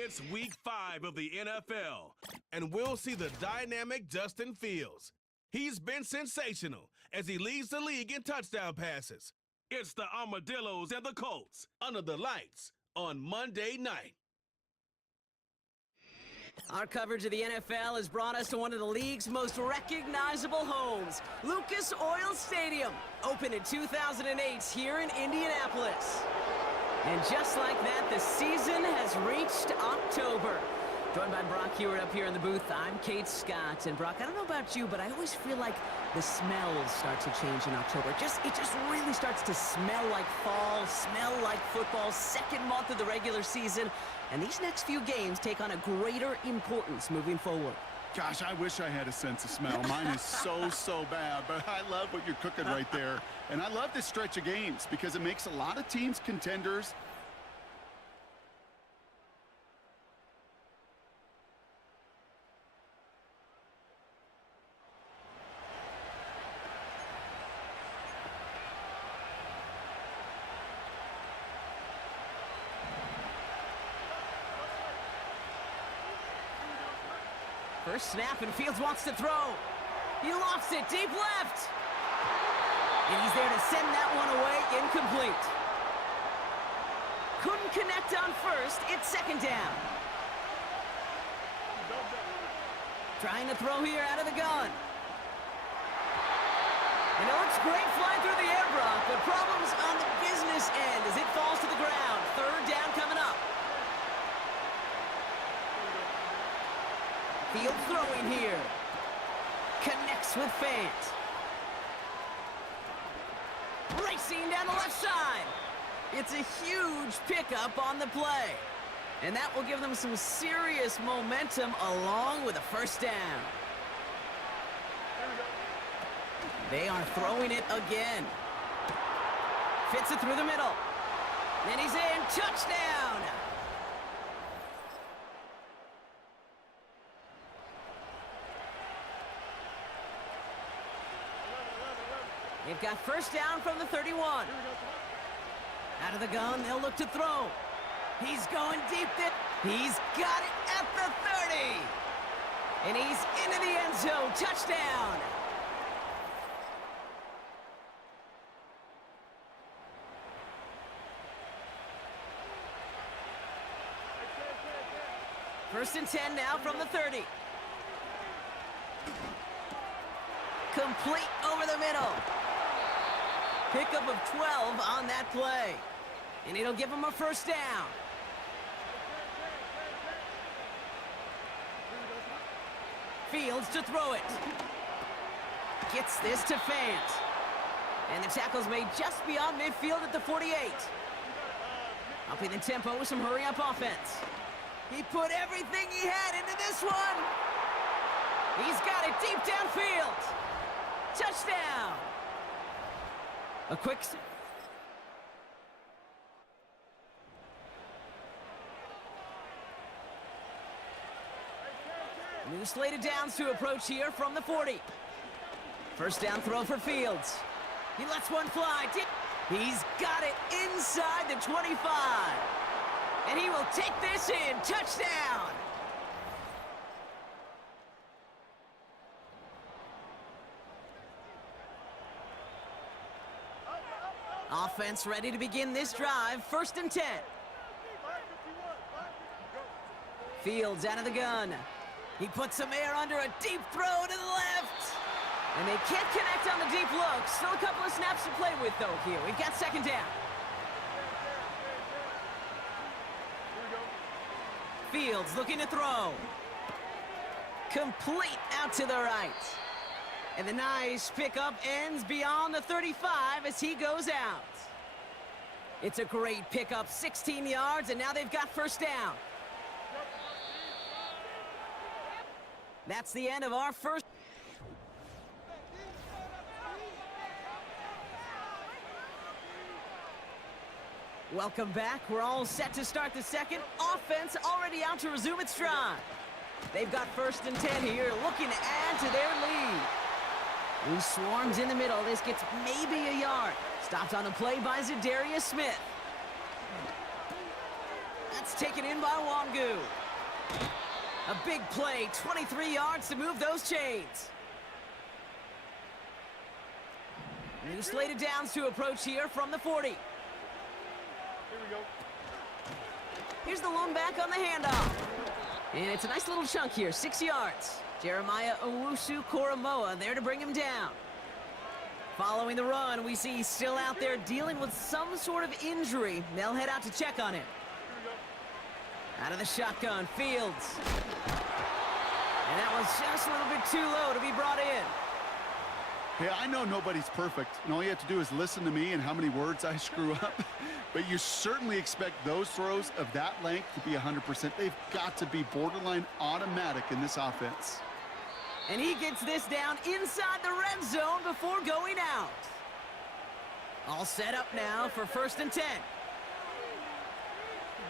It's week 5 of the NFL, and we'll see the dynamic Justin Fields. He's been sensational as he leads the league in touchdown passes. It's the Armadillos and the Colts under the lights on Monday night. Our coverage of the NFL has brought us to one of the league's most recognizable homes, Lucas Oil Stadium, opened in 2008 here in Indianapolis. And just like that, the season has reached October. Joined by Brock Hewitt up here in the booth, I'm Kate Scott. And Brock, I don't know about you, but I always feel like the smells start to change in October. It just really starts to smell like fall, smell like football, second month of the regular season. And these next few games take on a greater importance moving forward. Gosh, I wish I had a sense of smell. Mine is so bad, but I love what you're cooking right there. And I love this stretch of games because it makes a lot of teams contenders. First snap, and Fields wants to throw. He lofts it deep left. And he's there to send that one away, incomplete. Couldn't connect on first, it's second down. Trying to throw here out of the gun. And it looks great flying through the air, Brock, but problems on the business end as it falls to the ground. Third down coming up. Field throwing here. Connects with Fant. Racing down the left side. It's a huge pickup on the play. And that will give them some serious momentum along with a first down. They are throwing it again. Fits it through the middle. And he's in. Touchdown! They've got first down from the 31. Out of the gun, they'll look to throw. He's going deep. He's got it at the 30. And he's into the end zone. Touchdown. First and 10 now from the 30. Complete over the middle. Pickup of 12 on that play. And it'll give him a first down. Fields to throw it. Gets this to Fant. And the tackle's made just beyond midfield at the 48. Upping the tempo with some hurry-up offense. He put everything he had into this one. He's got it deep downfield. Touchdown. A quick... New slate of downs to approach here from the 40. First down throw for Fields. He lets one fly. He's got it inside the 25. And he will take this in. Touchdown. Offense ready to begin this drive. First and 10. Fields out of the gun. He puts some air under a deep throw to the left. And they can't connect on the deep look. Still a couple of snaps to play with, though, here. We've got second down. Fields looking to throw. Complete out to the right. And the nice pickup ends beyond the 35 as he goes out. It's a great pickup, 16 yards, and now they've got first down. That's the end of our first. Welcome back. We're all set to start the second. Offense already out to resume its drive. They've got first and 10 here, looking to add to their lead. He swarms in the middle. This gets maybe a yard. Stopped on the play by Zadarius Smith. That's It's taken in by Wangu. A big play, 23 yards to move those chains. New slated downs to approach here from the 40. Here we go. Here's the lone back on the handoff. And it's a nice little chunk here, 6 yards. Jeremiah Owusu-Koramoah there to bring him down. Following the run, we see he's still out there dealing with some sort of injury. They'll head out to check on him. Out of the shotgun, Fields. And that was just a little bit too low to be brought in. Hey, I know nobody's perfect, and all you have to do is listen to me and how many words I screw up. But you certainly expect those throws of that length to be 100%. They've got to be borderline automatic in this offense. And he gets this down inside the red zone before going out. All set up now for 1st and 10.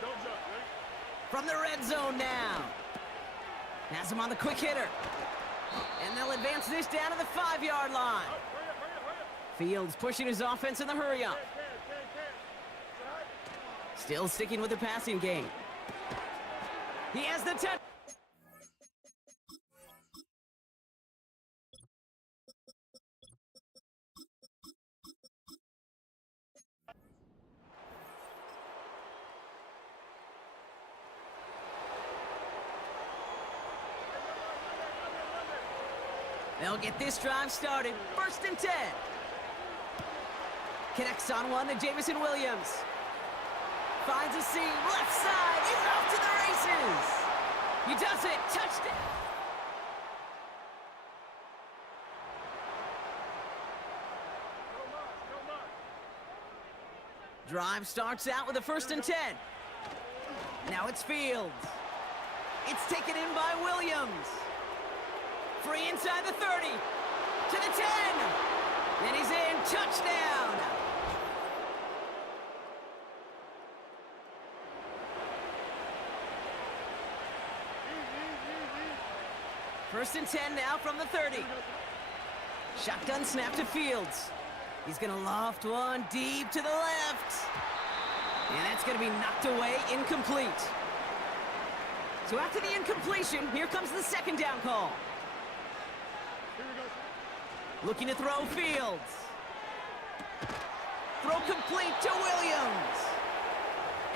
Don't jump, ready? From the red zone now. Has him on the quick hitter. And they'll advance this down to the 5-yard line. Hurry up, hurry up, hurry up. Fields pushing his offense in the hurry-up. Still sticking with the passing game. He has the touch. They'll get this drive started. 1st and 10. Connects on one to Jamison Williams. Finds a seam. Left side. He's off to the races. He does it. Touchdown. Drive starts out with a 1st and 10. Now it's Fields. It's taken in by Williams. Free inside the 30. To the 10. And he's in. Touchdown. First and 10 now from the 30. Shotgun snap to Fields. He's going to loft one deep to the left. And that's going to be knocked away, incomplete. So after the incompletion, here comes the 2nd down call. Looking to throw Fields. Throw complete to Williams.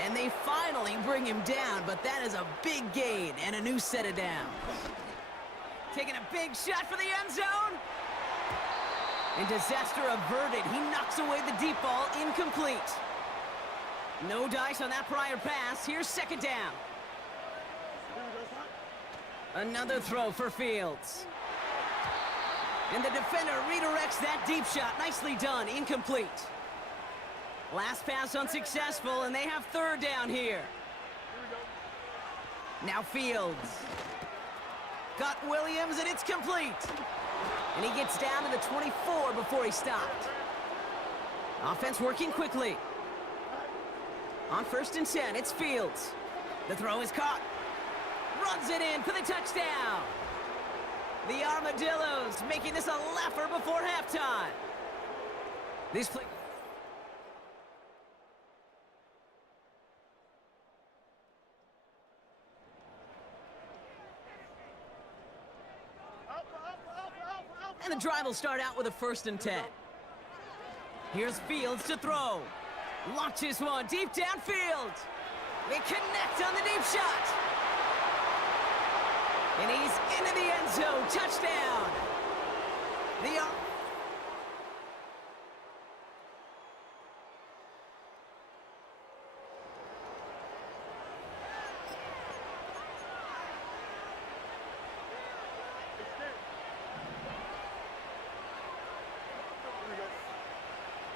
And they finally bring him down, but that is a big gain and a new set of downs. Taking a big shot for the end zone. And disaster averted. He knocks away the deep ball, incomplete. No dice on that prior pass. Here's 2nd down. Another throw for Fields. And the defender redirects that deep shot. Nicely done, incomplete. Last pass unsuccessful, and they have 3rd down here. Now Fields. Got Williams, and it's complete. And he gets down to the 24 before he stopped. Offense working quickly. On 1st and 10, it's Fields. The throw is caught. Runs it in for the touchdown. The Armadillos making this a laugher before halftime. These play. And the drive will start out with a 1st and 10. Here's Fields to throw. Launches one deep downfield. They connect on the deep shot. And he's into the end zone. Touchdown.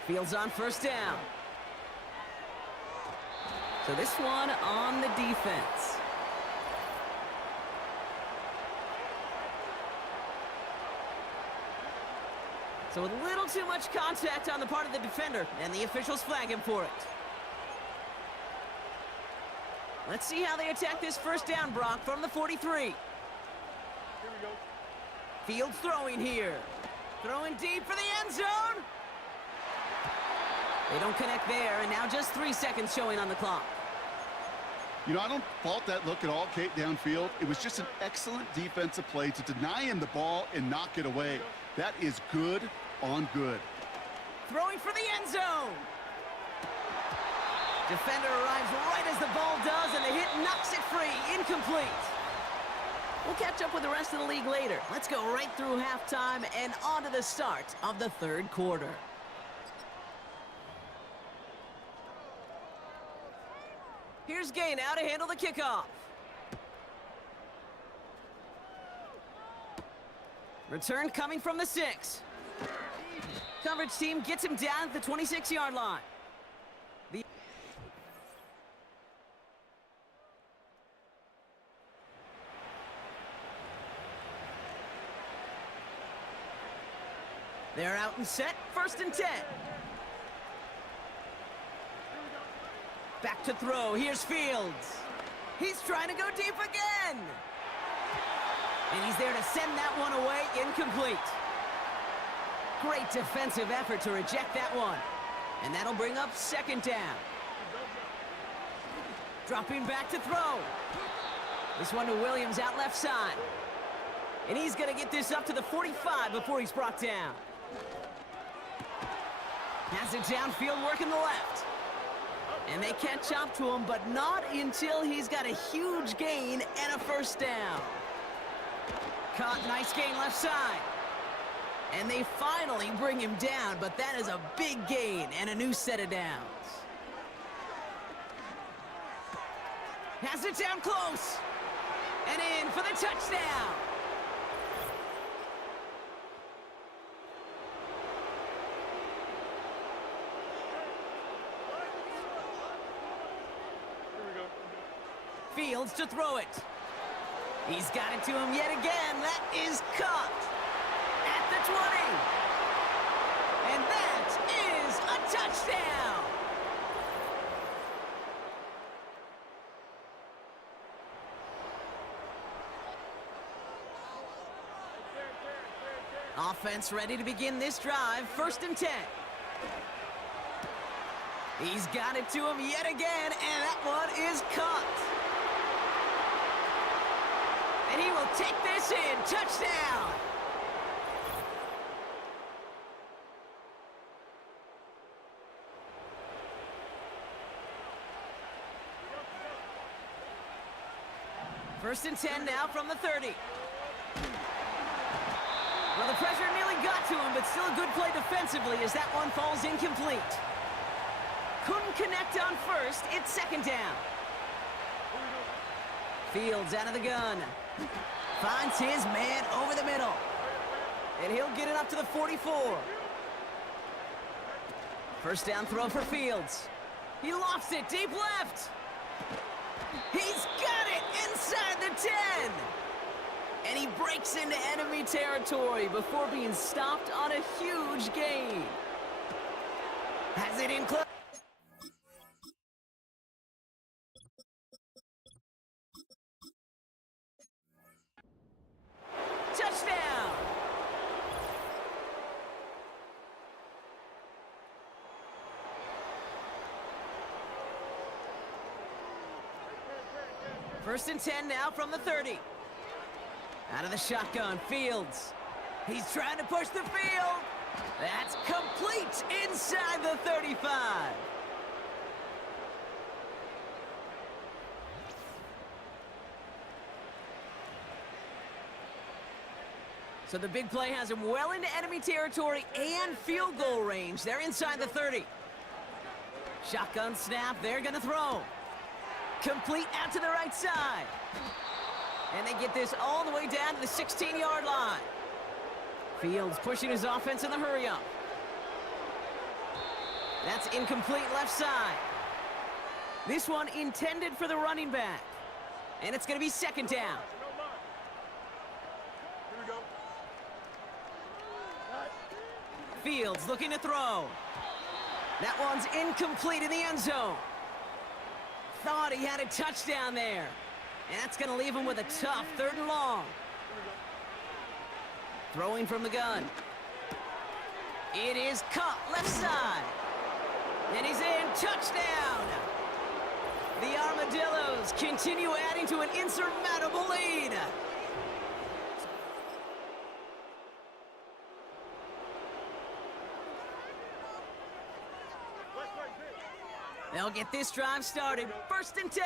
Fields on 1st down. So this one on the defense. So a little too much contact on the part of the defender, and the officials flag him for it. Let's see how they attack this 1st down, Brock, from the 43. Here we go. Fields throwing here. Throwing deep for the end zone. They don't connect there, and now just 3 seconds showing on the clock. You know, I don't fault that look at all, Kate, downfield. It was just an excellent defensive play to deny him the ball and knock it away. That is good on good. Throwing for the end zone. Defender arrives right as the ball does, and the hit knocks it free. Incomplete. We'll catch up with the rest of the league later. Let's go right through halftime and on to the start of the third quarter. Here's Gay now to handle the kickoff. Return coming from the 6. Coverage team gets him down at the 26-yard line. They're out and set, 1st and 10. Back to throw, here's Fields. He's trying to go deep again. And he's there to send that one away, incomplete. Great defensive effort to reject that one. And that'll bring up 2nd down. Dropping back to throw. This one to Williams out left side. And he's gonna get this up to the 45 before he's brought down. Has it downfield, working the left. And they catch up to him, but not until he's got a huge gain and a 1st down. Caught, nice gain left side. And they finally bring him down, but that is a big gain and a new set of downs. Has it down close. And in for the touchdown. Fields to throw it. He's got it to him yet again. That is caught at the 20. And that is a touchdown. Offense ready to begin this drive. 1st and 10. He's got it to him yet again, and that one is caught. And he will take this in. Touchdown. First and 10 now from the 30. Well, the pressure nearly got to him, but still a good play defensively as that one falls incomplete. Couldn't connect on 1st. It's 2nd down. Fields out of the gun. Finds his man over the middle. And he'll get it up to the 44. 1st down throw for Fields. He lofts it deep left. He's got it inside the 10. And he breaks into enemy territory before being stopped on a huge gain. Has it in close. Touchdown! First and 10 now from the 30. Out of the shotgun, Fields. He's trying to push the field. That's complete inside the 35. So the big play has him well into enemy territory and field goal range. They're inside the 30. Shotgun snap, they're gonna throw. Complete out to the right side. And they get this all the way down to the 16-yard line. Fields pushing his offense in the hurry-up. That's incomplete left side. This one intended for the running back. And it's gonna be 2nd down. Fields looking to throw. That one's incomplete in the end zone. Thought he had a touchdown there. And that's going to leave him with a tough 3rd and long. Throwing from the gun. It is caught left side. And he's in. Touchdown. The Armadillos continue adding to an insurmountable lead. They'll get this drive started. 1st and 10.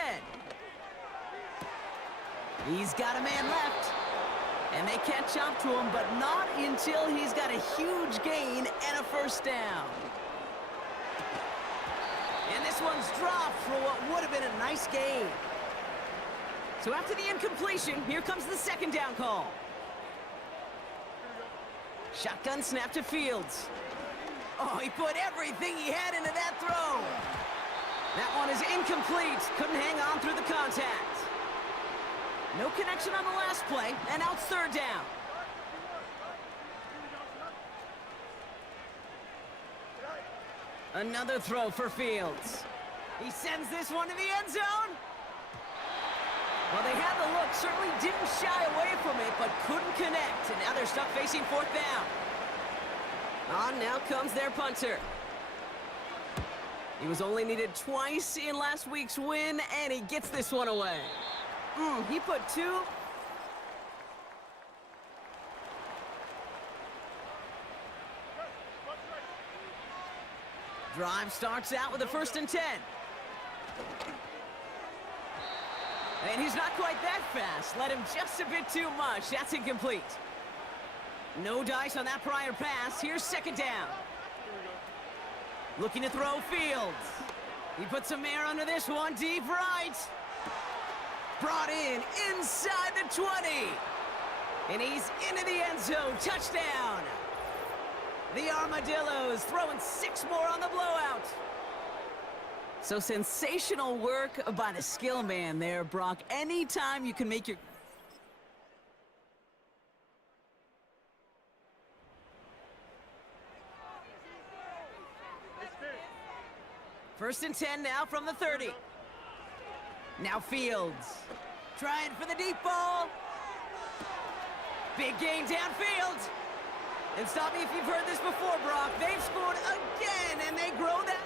He's got a man left. And they catch up to him, but not until he's got a huge gain and a 1st down. And this one's dropped for what would have been a nice gain. So after the incompletion, here comes the 2nd down call. Shotgun snap to Fields. Oh, he put everything he had into that throw. That one is incomplete. Couldn't hang on through the contact. No connection on the last play, and now it's 3rd down. Another throw for Fields. He sends this one to the end zone. Well, they had the look, certainly didn't shy away from it, but couldn't connect, and now they're stuck facing 4th down. On now comes their punter. He was only needed twice in last week's win, and he gets this one away. He put 2. Drive starts out with a 1st and 10. And he's not quite that fast. Let him just a bit too much. That's incomplete. No dice on that prior pass. Here's 2nd down. Looking to throw Fields. He puts some air under this one. Deep right. Brought in inside the 20. And he's into the end zone. Touchdown. The Armadillos throwing 6 more on the blowout. So sensational work by the skill man there, Brock. Anytime you can make your... First and 10 now from the 30. Now Fields. Trying for the deep ball. Big gain downfield. And stop me if you've heard this before, Brock. They've scored again, and they grow that.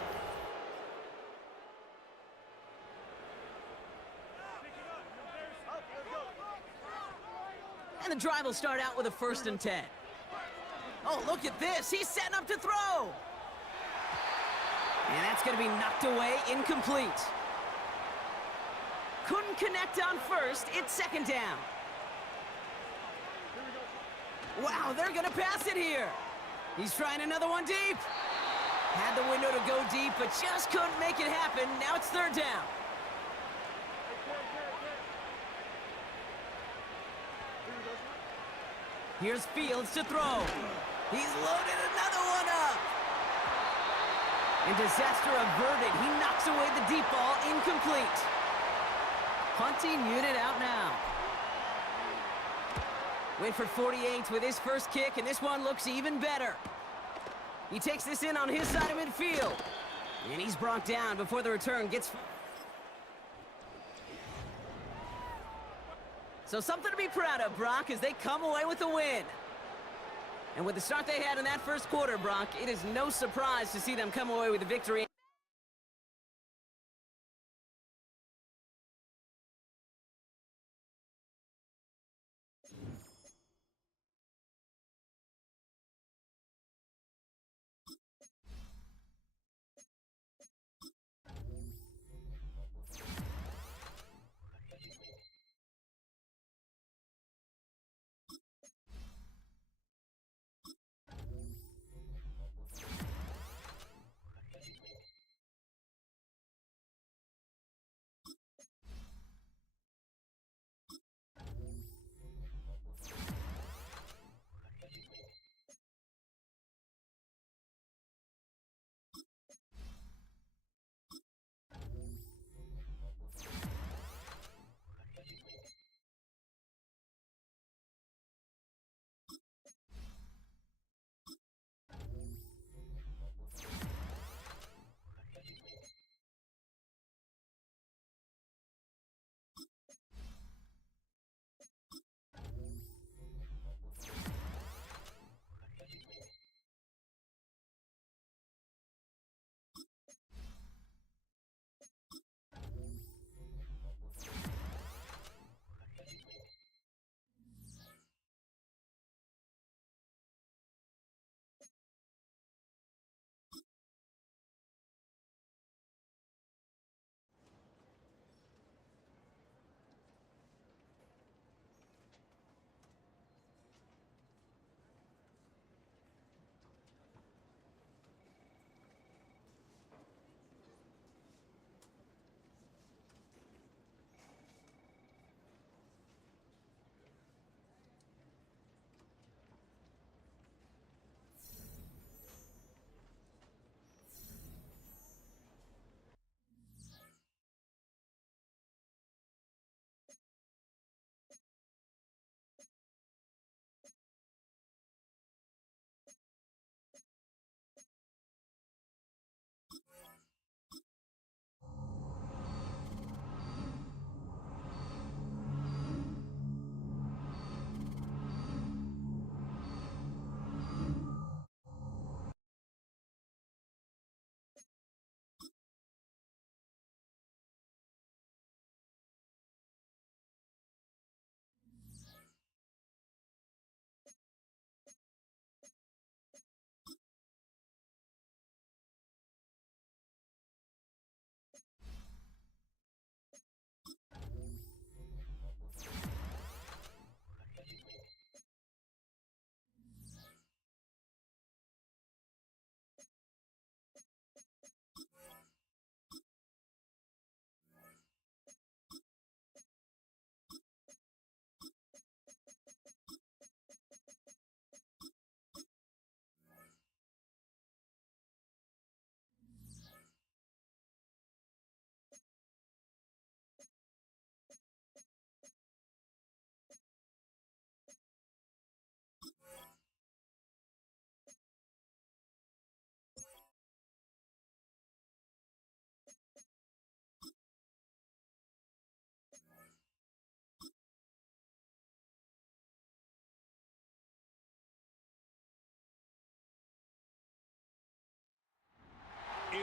And the drive will start out with a 1st and 10. Oh, look at this. He's setting up to throw. And that's going to be knocked away, incomplete. Couldn't connect on 1st. It's 2nd down. Wow, they're going to pass it here. He's trying another one deep. Had the window to go deep, but just couldn't make it happen. Now it's 3rd down. Here's Fields to throw. He's loaded another one up. And disaster averted. He knocks away the deep ball, incomplete. Punting unit out now. Winford 48 with his first kick, and this one looks even better. He takes this in on his side of midfield. And he's brought down before the return gets... So something to be proud of, Brock, as they come away with the win. And with the start they had in that first quarter, Brock, it is no surprise to see them come away with a victory.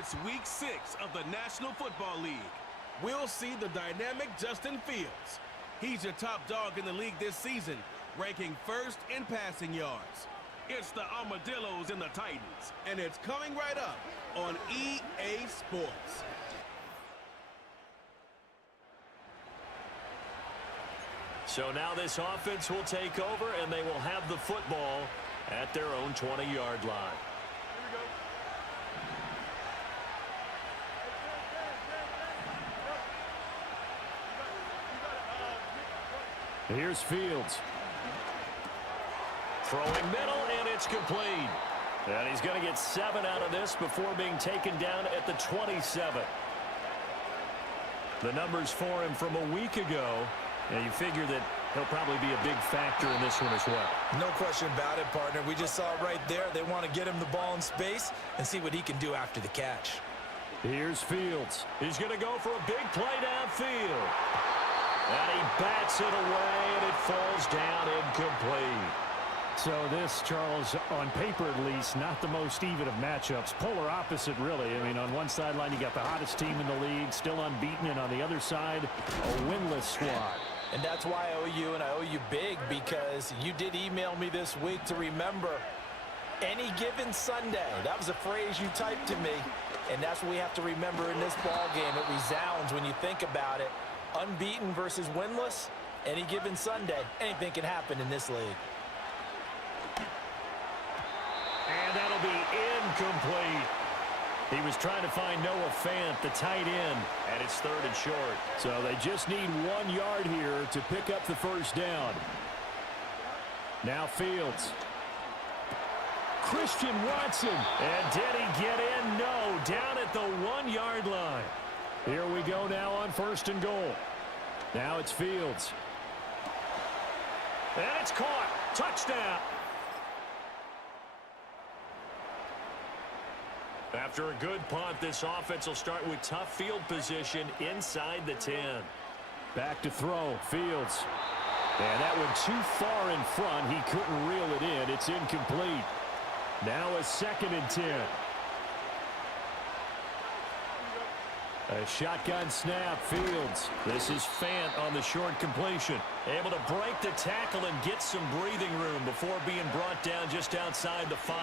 It's week 6 of the National Football League. We'll see the dynamic Justin Fields. He's your top dog in the league this season, ranking first in passing yards. It's the Armadillos and the Titans, and it's coming right up on EA Sports. So now this offense will take over, and they will have the football at their own 20-yard line. Here's Fields. Throwing middle, and it's complete. And he's going to get 7 out of this before being taken down at the 27. The numbers for him from a week ago, and you figure that he'll probably be a big factor in this one as well. No question about it, partner. We just saw it right there. They want to get him the ball in space and see what he can do after the catch. Here's Fields. He's going to go for a big play downfield. And he bats it away, and it falls down incomplete. So this, Charles, on paper at least, not the most even of matchups. Polar opposite, really. I mean, on one sideline, you got the hottest team in the league, still unbeaten, and on the other side, a winless squad. And that's why I owe you, and I owe you big, because you did email me this week to remember any given Sunday. That was a phrase you typed to me, and that's what we have to remember in this ball game. It resounds when you think about it. Unbeaten versus winless, any given Sunday, anything can happen in this league. And that'll be incomplete. He was trying to find Noah Fant, the tight end, and it's 3rd and short. So they just need 1 yard here to pick up the first down. Now Fields. Christian Watson. And did he get in? No, down at the 1 yard line. Here we go now on 1st and goal. Now it's Fields. And it's caught. Touchdown. After a good punt, this offense will start with tough field position inside the 10. Back to throw. Fields. And that one too far in front. He couldn't reel it in. It's incomplete. Now a 2nd and 10. A shotgun snap. Fields. This is Fant on the short completion. Able to break the tackle and get some breathing room before being brought down just outside the 5.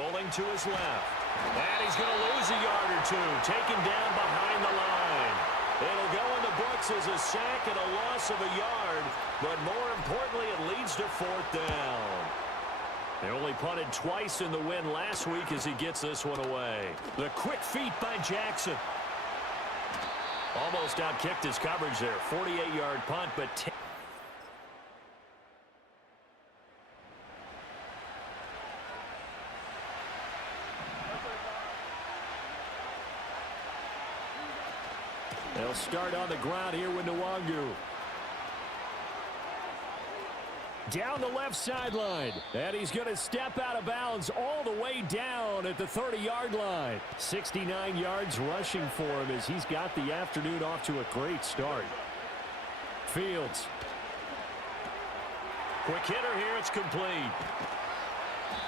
Rolling to his left. And he's going to lose a yard or two. Taken down behind the line. It'll go in the books as a sack and a loss of a yard. But more importantly, it leads to 4th down. They only punted twice in the win last week as he gets this one away. The quick feet by Jackson. Almost outkicked his coverage there. 48-yard punt, but they'll start on the ground here with Nwangu. Down the left sideline. And he's going to step out of bounds all the way down at the 30-yard line. 69 yards rushing for him as he's got the afternoon off to a great start. Fields. quick hitter here. It's complete.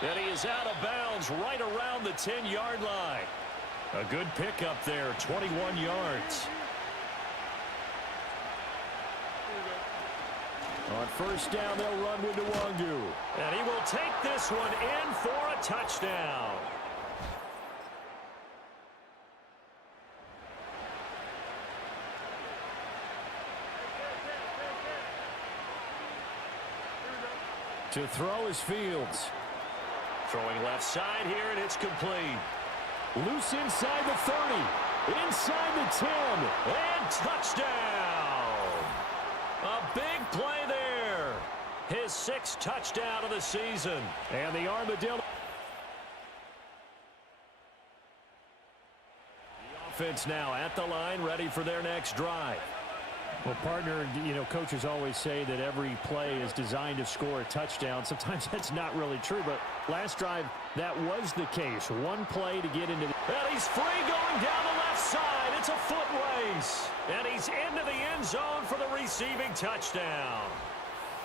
And he is out of bounds right around the 10-yard line. A good pickup there, 21 yards. On 1st down, they'll run with Nwangu. And he will take this one in for a touchdown. To throw is Fields. Throwing left side here, and it's complete. Loose inside the 30. Inside the 10. And touchdown. A big play there. His 6th touchdown of the season. And the Armadillo. The offense now at the line, ready for their next drive. Well, partner, you know, coaches always say that every play is designed to score a touchdown. Sometimes that's not really true, but last drive, that was the case. One play to get into the... And he's free going down the left side. It's a foot race. And he's into the end zone for the receiving touchdown.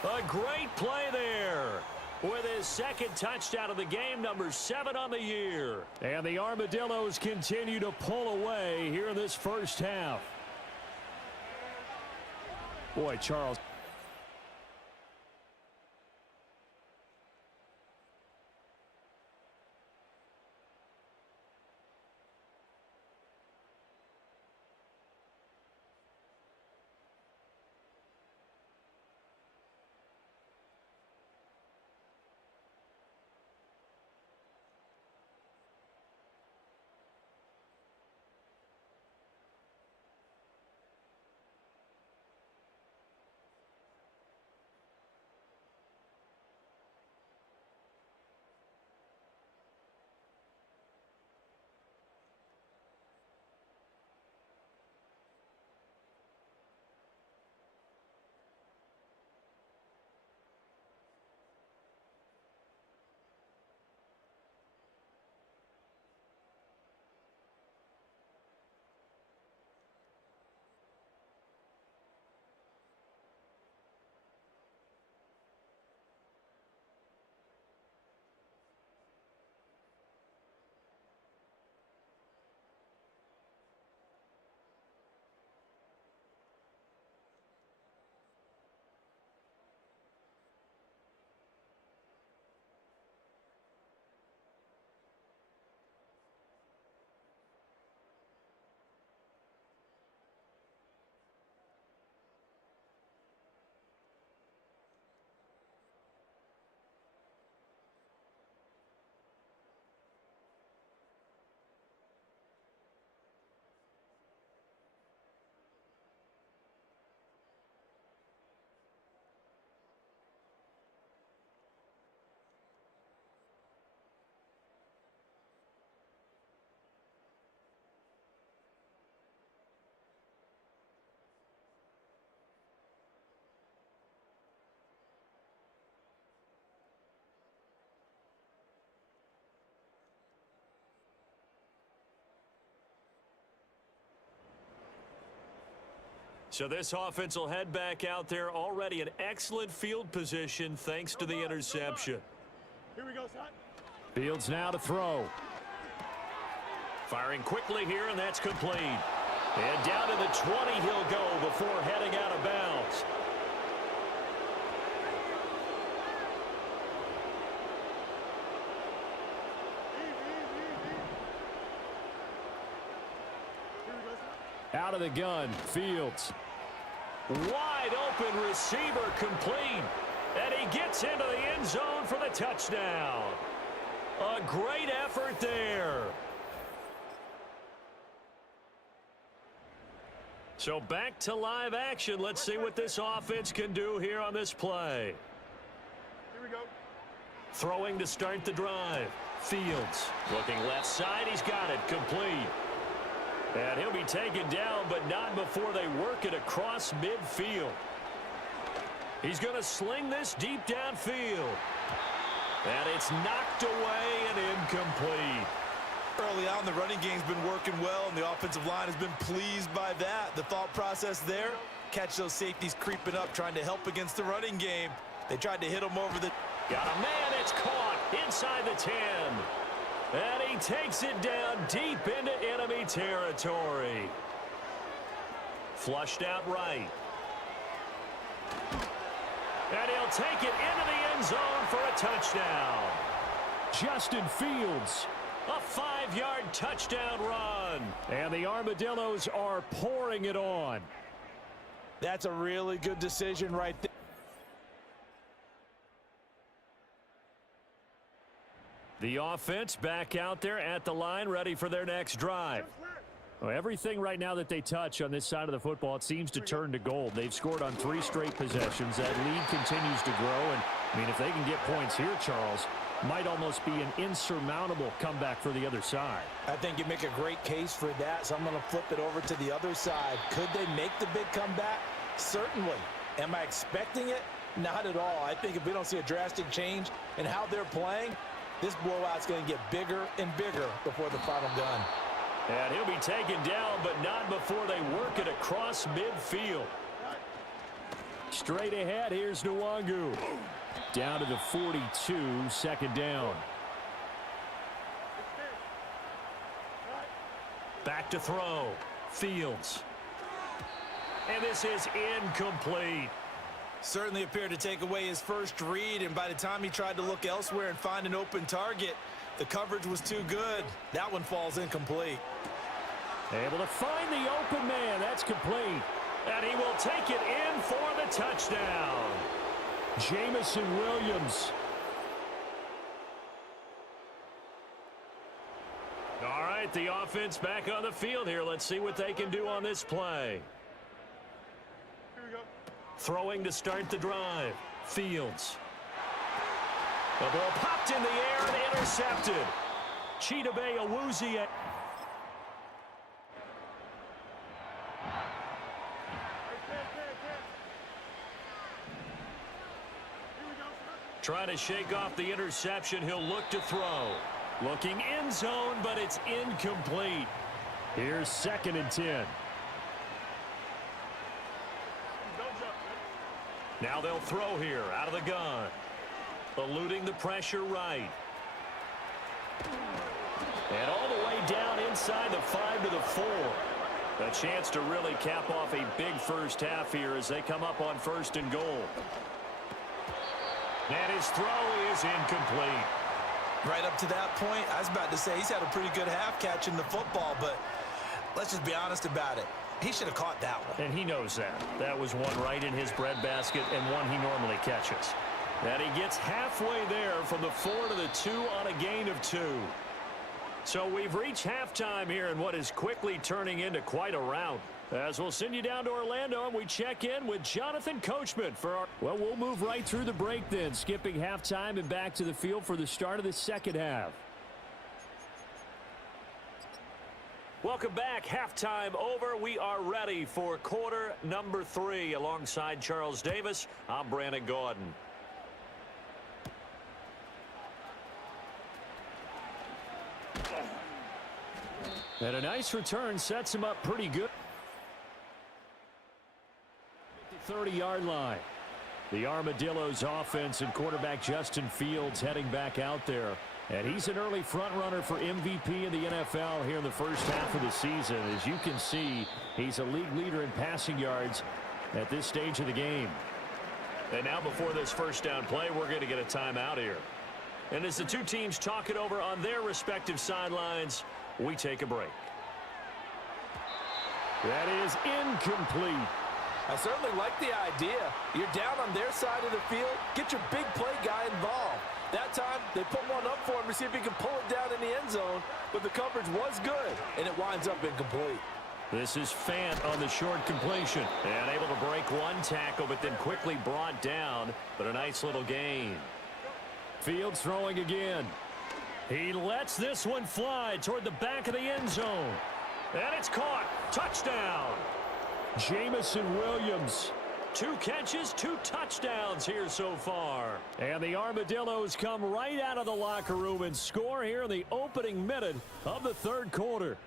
A great play there. with his second touchdown of the game, number 7 on the year. And the Armadillos continue to pull away here in this first half. Boy, Charles. So this offense will head back out there, already in excellent field position thanks to the interception. Here we go, son. Fields now to throw. Firing quickly here, and that's complete. And down to the 20 he'll go before heading out of bounds. Out of the gun, Fields. Wide open receiver complete. And he gets into the end zone for the touchdown. A great effort there. So back to live action. Let's see what this offense can do here on this play. Here we go. Throwing to start the drive. Fields looking left side. He's got it complete. And he'll be taken down, but not before they work it across midfield. He's going to sling this deep downfield. And it's knocked away and incomplete. Early on, the running game's been working well, and the offensive line has been pleased by that. The thought process there, catch those safeties creeping up, trying to help against the running game. They tried to hit him over the... Got a man, it's caught inside the 10. And he takes it down deep into enemy territory. Flushed out right. And he'll take it into the end zone for a touchdown. Justin Fields. A 5-yard touchdown run. And the Armadillos are pouring it on. That's a really good decision right there. The offense back out there at the line, ready for their next drive. Well, everything right now that they touch on this side of the football, it seems to turn to gold. They've scored on 3 straight possessions. That lead continues to grow. And, I mean, if they can get points here, Charles, might almost be an insurmountable comeback for the other side. I think you make a great case for that, so I'm going to flip it over to the other side. Could they make the big comeback? Certainly. Am I expecting it? Not at all. I think if we don't see a drastic change in how they're playing, this blowout's going to get bigger and bigger before the final gun. And he'll be taken down, but not before they work it across midfield. Straight ahead, here's Nwangu. Down to the 42, second down. Back to throw. Fields. And this is incomplete. Certainly appeared to take away his first read, and by the time he tried to look elsewhere and find an open target, the coverage was too good. That one falls incomplete. Able to find the open man. That's complete. And he will take it in for the touchdown. Jamison Williams. All right, the offense back on the field here. Let's see what they can do on this play. Here we go. Throwing to start the drive. Fields. The ball popped in the air and intercepted. Chidobe Awuzie. Trying to shake off the interception. He'll look to throw. Looking end zone, but it's incomplete. Here's 2nd and 10. Now they'll throw here out of the gun. Eluding the pressure right. And all the way down inside the 5 to the 4. A chance to really cap off a big first half here as they come up on 1st and goal. And his throw is incomplete. Right up to that point, I was about to say he's had a pretty good half catching the football, but let's just be honest about it. He should have caught that one. And he knows that. That was one right in his breadbasket and one he normally catches. And he gets halfway there from the 4 to the 2 on a gain of 2. So we've reached halftime here in what is quickly turning into quite a rout. As we'll send you down to Orlando and we check in with Jonathan Coachman for our... Well, we'll move right through the break then, skipping halftime and back to the field for the start of the second half. Welcome back. Halftime over. We are ready for quarter number 3. Alongside Charles Davis, I'm Brandon Gordon. And a nice return sets him up pretty good. 30-yard line. The Armadillos offense and quarterback Justin Fields heading back out there. And he's an early front runner for MVP in the NFL here in the first half of the season. As you can see, he's a league leader in passing yards at this stage of the game. And now before this first down play, we're going to get a timeout here. And as the two teams talk it over on their respective sidelines, we take a break. That is incomplete. I certainly like the idea. You're down on their side of the field. Get your big play guy involved. That time, they put one up for him to see if he can pull it down in the end zone, but the coverage was good, and it winds up incomplete. This is Fant on the short completion. And able to break one tackle, but then quickly brought down, but a nice little gain. Fields throwing again. He lets this one fly toward the back of the end zone. And it's caught. Touchdown. Jamison Williams. 2 catches, 2 touchdowns here so far. And the Armadillos come right out of the locker room and score here in the opening minute of the third quarter.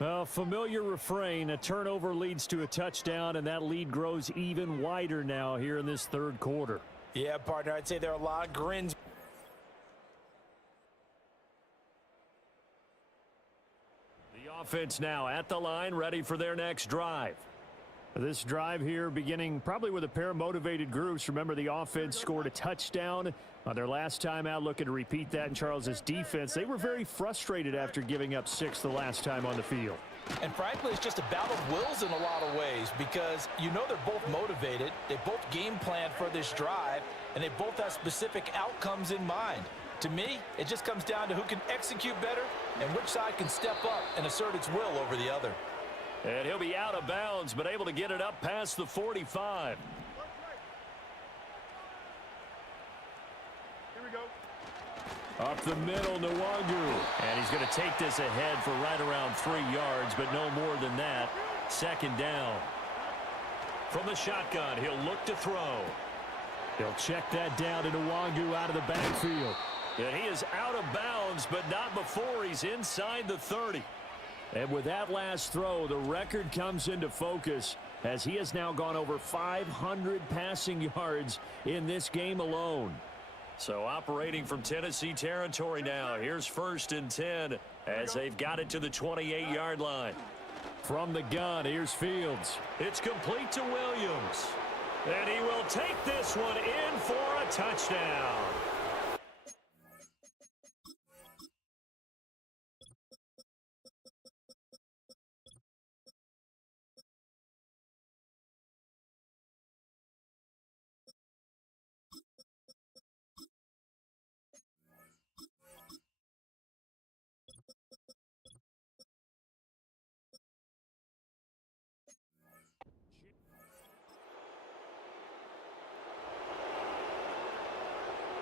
A familiar refrain, a turnover leads to a touchdown, and that lead grows even wider now here in this third quarter. Yeah, partner, I'd say there are a lot of grins. The offense now at the line, ready for their next drive. This drive here beginning probably with a pair of motivated groups. Remember, the offense scored a touchdown on their last time out, looking to repeat that in Charles's defense. They were very frustrated after giving up 6 the last time on the field. And frankly, it's just a battle of wills in a lot of ways because you know they're both motivated. They both game plan for this drive, and they both have specific outcomes in mind. To me, it just comes down to who can execute better and which side can step up and assert its will over the other. And he'll be out of bounds, but able to get it up past the 45. Here we go. Up the middle, Nwangu. And he's going to take this ahead for right around 3 yards, but no more than that. Second down. From the shotgun, he'll look to throw. He'll check that down to Nwangu out of the backfield. And he is out of bounds, but not before he's inside the 30. And with that last throw, the record comes into focus as he has now gone over 500 passing yards in this game alone. So operating from Tennessee territory now. Here's 1st and 10 as they've got it to the 28-yard line. From the gun, here's Fields. It's complete to Williams. And he will take this one in for a touchdown.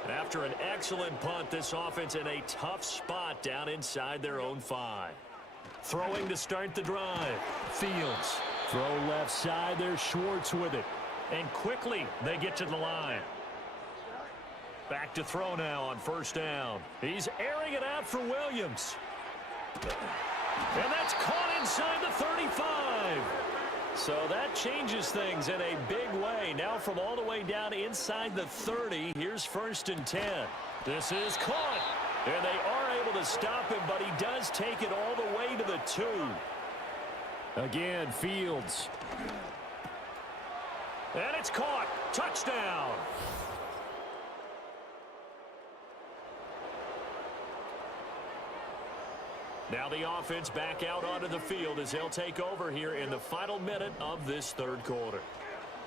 After an excellent punt, this offense in a tough spot down inside their own 5. Throwing to start the drive. Fields. Throw left side. There's Schwartz with it. And quickly they get to the line. Back to throw now on 1st down. He's airing it out for Williams. And that's caught inside the 35. So that changes things in a big way. Now from all the way down inside the 30, here's 1st and 10. This is caught. And they are able to stop him, but he does take it all the way to the 2. Again, Fields. And it's caught. Touchdown. Now the offense back out onto the field as they'll take over here in the final minute of this 3rd quarter.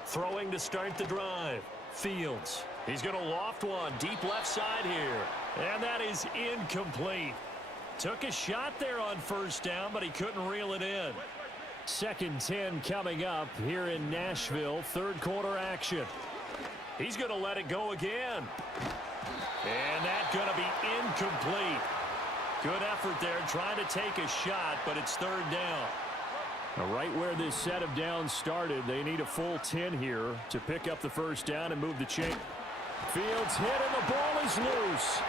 Throwing to start the drive. Fields. He's going to loft one deep left side here. And that is incomplete. Took a shot there on 1st down, but he couldn't reel it in. 2nd and 10 coming up here in Nashville. 3rd quarter action. He's going to let it go again. And that's going to be incomplete. Good effort there, trying to take a shot, but it's 3rd down. Now, right where this set of downs started, they need a full 10 here to pick up the 1st down and move the chain. Fields hit, and the ball is loose.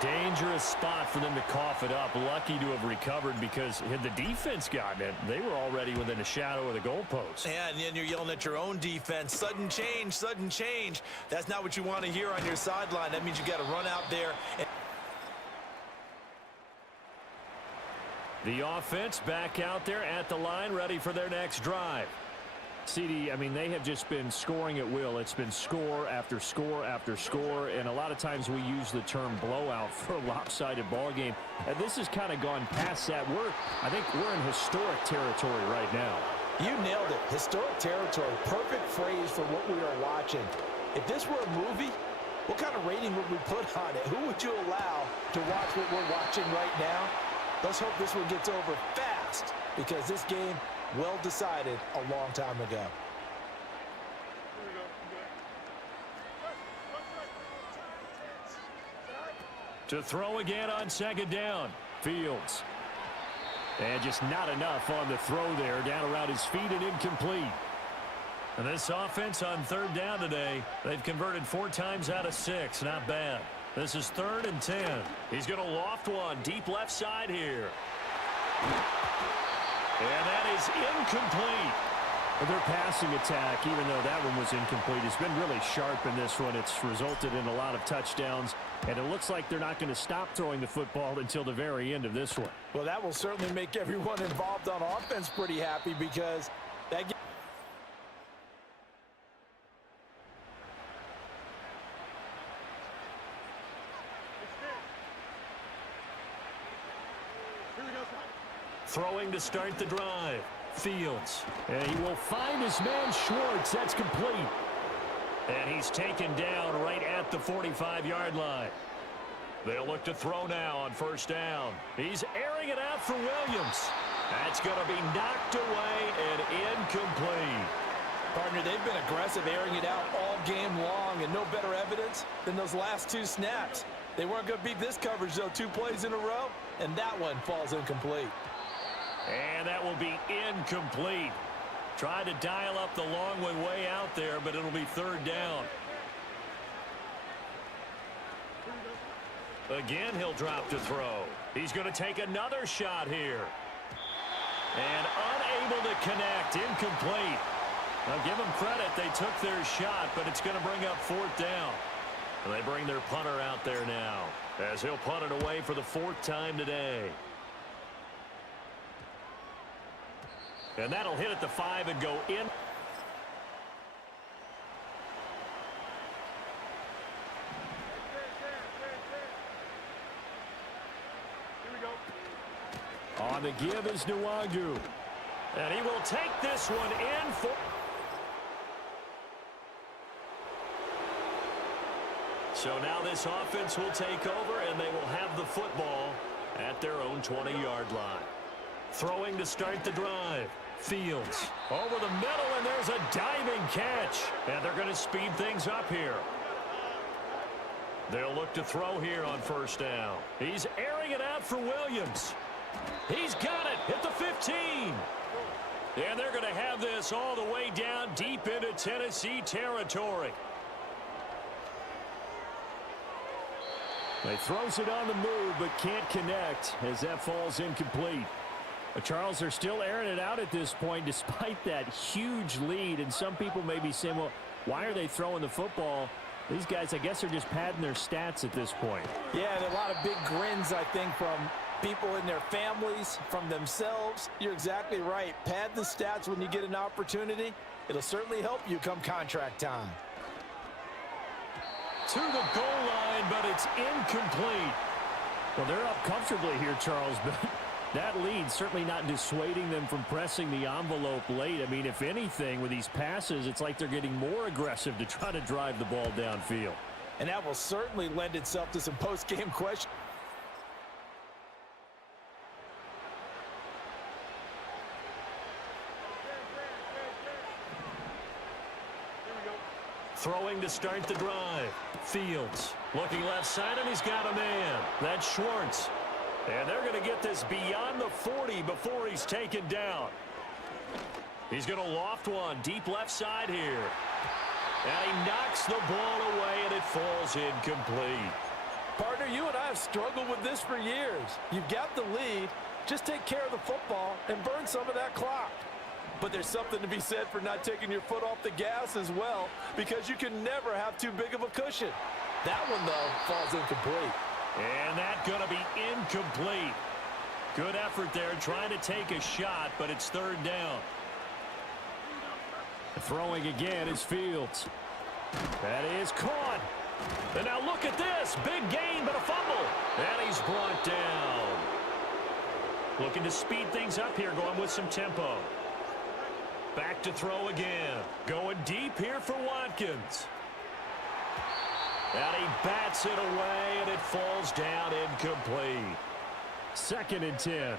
Dangerous spot for them to cough it up. Lucky to have recovered because had the defense gotten it, they were already within a shadow of the goalpost. Yeah, and then you're yelling at your own defense. Sudden change, sudden change. That's not what you want to hear on your sideline. That means you got to run out there. The offense back out there at the line, ready for their next drive. CD, I mean, they have just been scoring at will. It's been score after score after score, and a lot of times we use the term blowout for a lopsided ball game. And this has kind of gone past that. I think we're in historic territory right now. You nailed it. Historic territory. Perfect phrase for what we are watching. If this were a movie, what kind of rating would we put on it? Who would you allow to watch what we're watching right now? Let's hope this one gets over fast, because this game well decided a long time ago. To throw again on 2nd down. Fields. And just not enough on the throw there. Down around his feet and incomplete. And this offense on 3rd down today, they've converted 4 times out of 6. Not bad. This is 3rd and 10. He's going to loft one deep left side here. And that is incomplete. Their passing attack, even though that one was incomplete, has been really sharp in this one. It's resulted in a lot of touchdowns, and it looks like they're not going to stop throwing the football until the very end of this one. Well, that will certainly make everyone involved on offense pretty happy, because that game. Throwing to start the drive. Fields. And he will find his man Schwartz. That's complete. And he's taken down right at the 45-yard line. They'll look to throw now on 1st down. He's airing it out for Williams. That's going to be knocked away and incomplete. Partner, they've been aggressive, airing it out all game long, and no better evidence than those last 2 snaps. They weren't going to beat this coverage, though, 2 plays in a row, and that one falls incomplete. And that will be incomplete. Tried to dial up the long one way out there, but it'll be 3rd down. Again, he'll drop to throw. He's going to take another shot here. And unable to connect. Incomplete. Now, give them credit. They took their shot, but it's going to bring up 4th down. And they bring their punter out there now, as he'll punt it away for the 4th time today. And that'll hit at the 5 and go in. On the give is Nwangu. And he will take this one in for... So now this offense will take over, and they will have the football at their own 20-yard line. Throwing to start the drive. Fields over the middle, and there's a diving catch. And they're going to speed things up here. They'll look to throw here on 1st down. He's airing it out for Williams. He's got it at the 15. And they're going to have this all the way down deep into Tennessee territory. He throws it on the move, but can't connect as that falls incomplete. But Charles, they're still airing it out at this point despite that huge lead. And some people may be saying, well, why are they throwing the football? These guys, I guess, are just padding their stats at this point. Yeah, and a lot of big grins, I think, from people in their families, from themselves. You're exactly right. Pad the stats when you get an opportunity. It'll certainly help you come contract time. To the goal line, but it's incomplete. Well, they're up comfortably here, Charles, but that lead certainly not dissuading them from pressing the envelope late. I mean, if anything, with these passes, it's like they're getting more aggressive to try to drive the ball downfield. And that will certainly lend itself to some post-game questions. Throwing to start the drive. Fields looking left side, and he's got a man. That's Schwartz. And they're going to get this beyond the 40 before he's taken down. He's going to loft one deep left side here. And he knocks the ball away, and it falls incomplete. Partner, you and I have struggled with this for years. You've got the lead. Just take care of the football and burn some of that clock. But there's something to be said for not taking your foot off the gas as well, because you can never have too big of a cushion. That one, though, falls incomplete. And that's going to be incomplete. Good effort there trying to take a shot, but it's 3rd down. Throwing again is Fields. That is caught. And now look at this. Big gain, but a fumble. And he's brought down. Looking to speed things up here, going with some tempo. Back to throw again. Going deep here for Watkins. And he bats it away, and it falls down incomplete. 2nd and 10.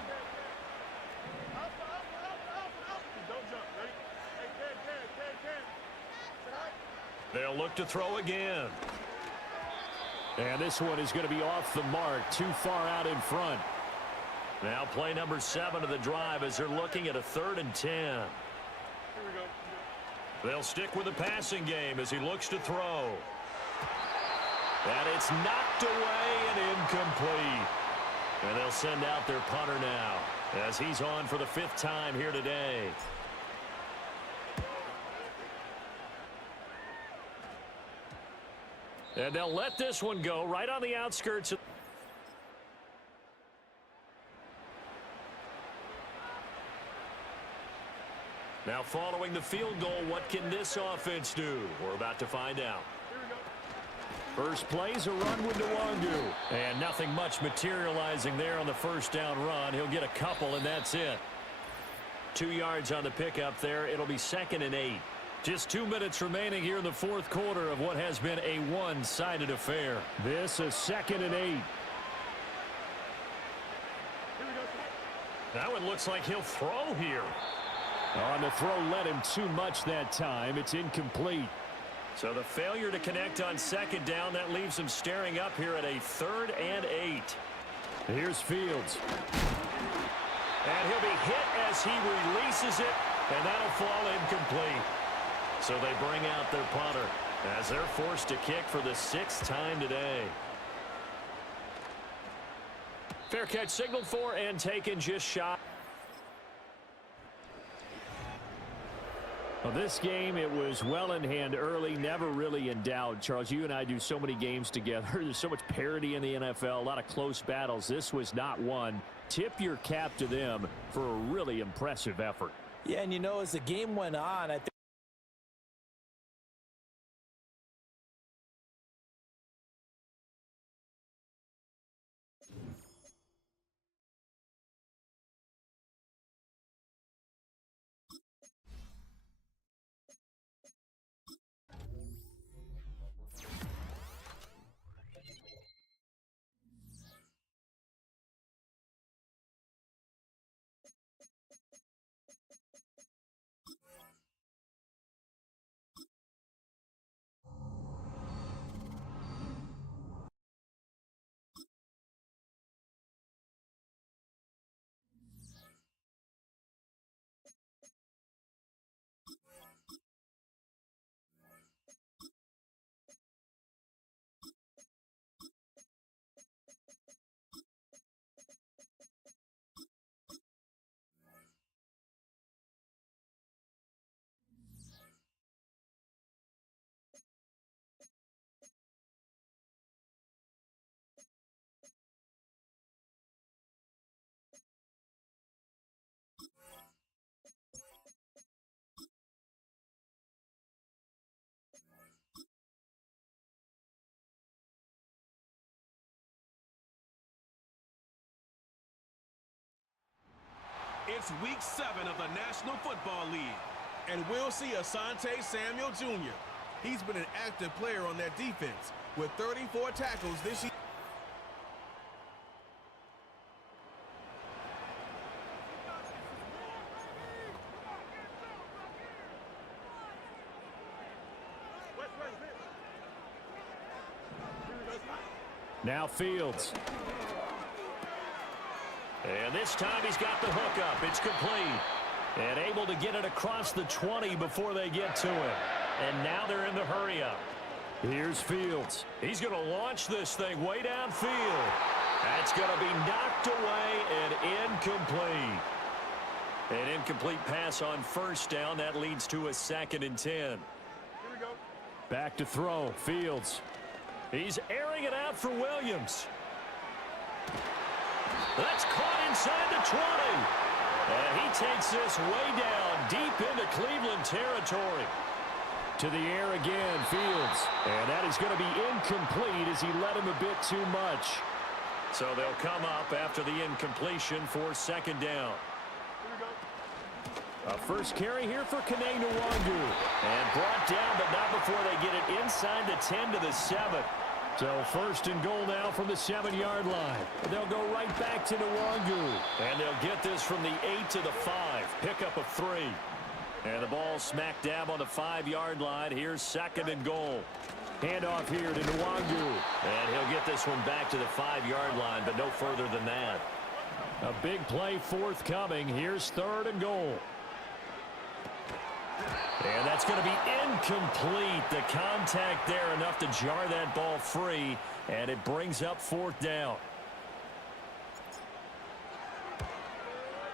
Don't jump. Ready? Hey, Ken. They'll look to throw again. And this one is going to be off the mark, too far out in front. Now play number 7 of the drive as they're looking at a 3rd and 10. Here we go. They'll stick with the passing game as he looks to throw. And it's knocked away and incomplete. And they'll send out their punter now as he's on for the 5th time here today. And they'll let this one go right on the outskirts. Now following the field goal, what can this offense do? We're about to find out. First play's a run with Nwangu. And nothing much materializing there on the 1st down run. He'll get a couple, and that's it. 2 yards on the pickup there. It'll be 2nd and 8. Just 2 minutes remaining here in the 4th quarter of what has been a one-sided affair. This is 2nd and 8. Now it looks like he'll throw here. On the throw led him too much that time. It's incomplete. So the failure to connect on 2nd down, that leaves him staring up here at a 3rd and 8. Here's Fields. And he'll be hit as he releases it, and that'll fall incomplete. So they bring out their punter as they're forced to kick for the 6th time today. Fair catch signaled for and taken just shy. this game, it was well in hand early, never really in doubt. Charles, you and I do so many games together. There's so much parity in the NFL, a lot of close battles. This was not one. Tip your cap to them for a really impressive effort. Yeah, and as the game went on, I think it's week 7 of the National Football League, and we'll see Asante Samuel Jr. He's been an active player on that defense with 34 tackles this year. Now Fields. And this time he's got the hook up. It's complete. And able to get it across the 20 before they get to it. And now they're in the hurry up. Here's Fields. He's going to launch this thing way downfield. That's going to be knocked away and incomplete. An incomplete pass on first down. That leads to a 2nd and 10. Here we go. Back to throw. Fields. He's airing it out for Williams. That's caught inside the 20. And he takes this way down deep into Cleveland territory. To the air again, Fields. And that is going to be incomplete as he led him a bit too much. So they'll come up after the incompletion for 2nd down. A first carry here for Kene Nwangu. And brought down, but not before they get it inside the 10 to the 7. So 1st and goal now from the 7-yard line. They'll go right back to Nwangu. And they'll get this from the 8 to the 5. Pickup of 3. And the ball smack dab on the 5-yard line. Here's 2nd and goal. Handoff here to Nwangu. And he'll get this one back to the 5-yard line, but no further than that. A big play forthcoming. Here's 3rd and goal. And that's going to be incomplete. The contact there enough to jar that ball free, and it brings up 4th down.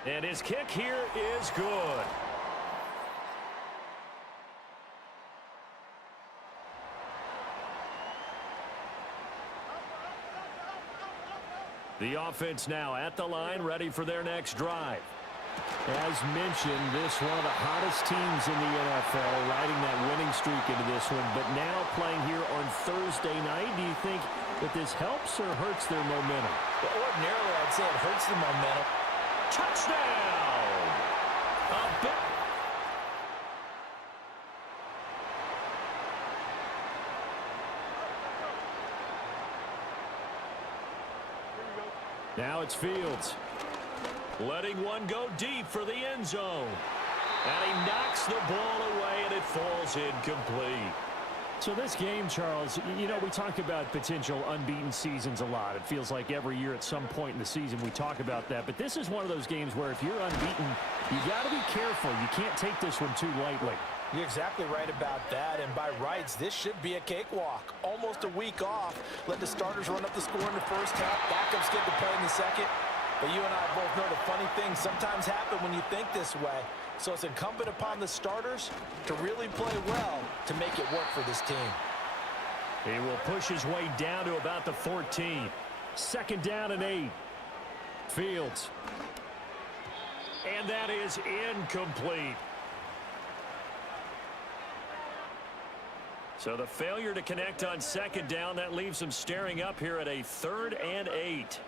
And his kick here is good. The offense now at the line, ready for their next drive. As mentioned, this one of the hottest teams in the NFL, riding that winning streak into this one, but now playing here on Thursday night. Do you think that this helps or hurts their momentum? Well, ordinarily I'd say it hurts the momentum. Touchdown! A bit. Now it's Fields. Letting one go deep for the end zone. And he knocks the ball away, and it falls incomplete. So this game, Charles, we talk about potential unbeaten seasons a lot. It feels like every year at some point in the season we talk about that. But this is one of those games where if you're unbeaten, you got to be careful. You can't take this one too lightly. You're exactly right about that, and by rights, this should be a cakewalk. Almost a week off. Let the starters run up the score in the first half. Backups get to play in the second. But you and I both know the funny things sometimes happen when you think this way. So it's incumbent upon the starters to really play well to make it work for this team. He will push his way down to about the 14. 2nd down and 8. Fields. And that is incomplete. So the failure to connect on 2nd down, that leaves him staring up here at a 3rd and 8.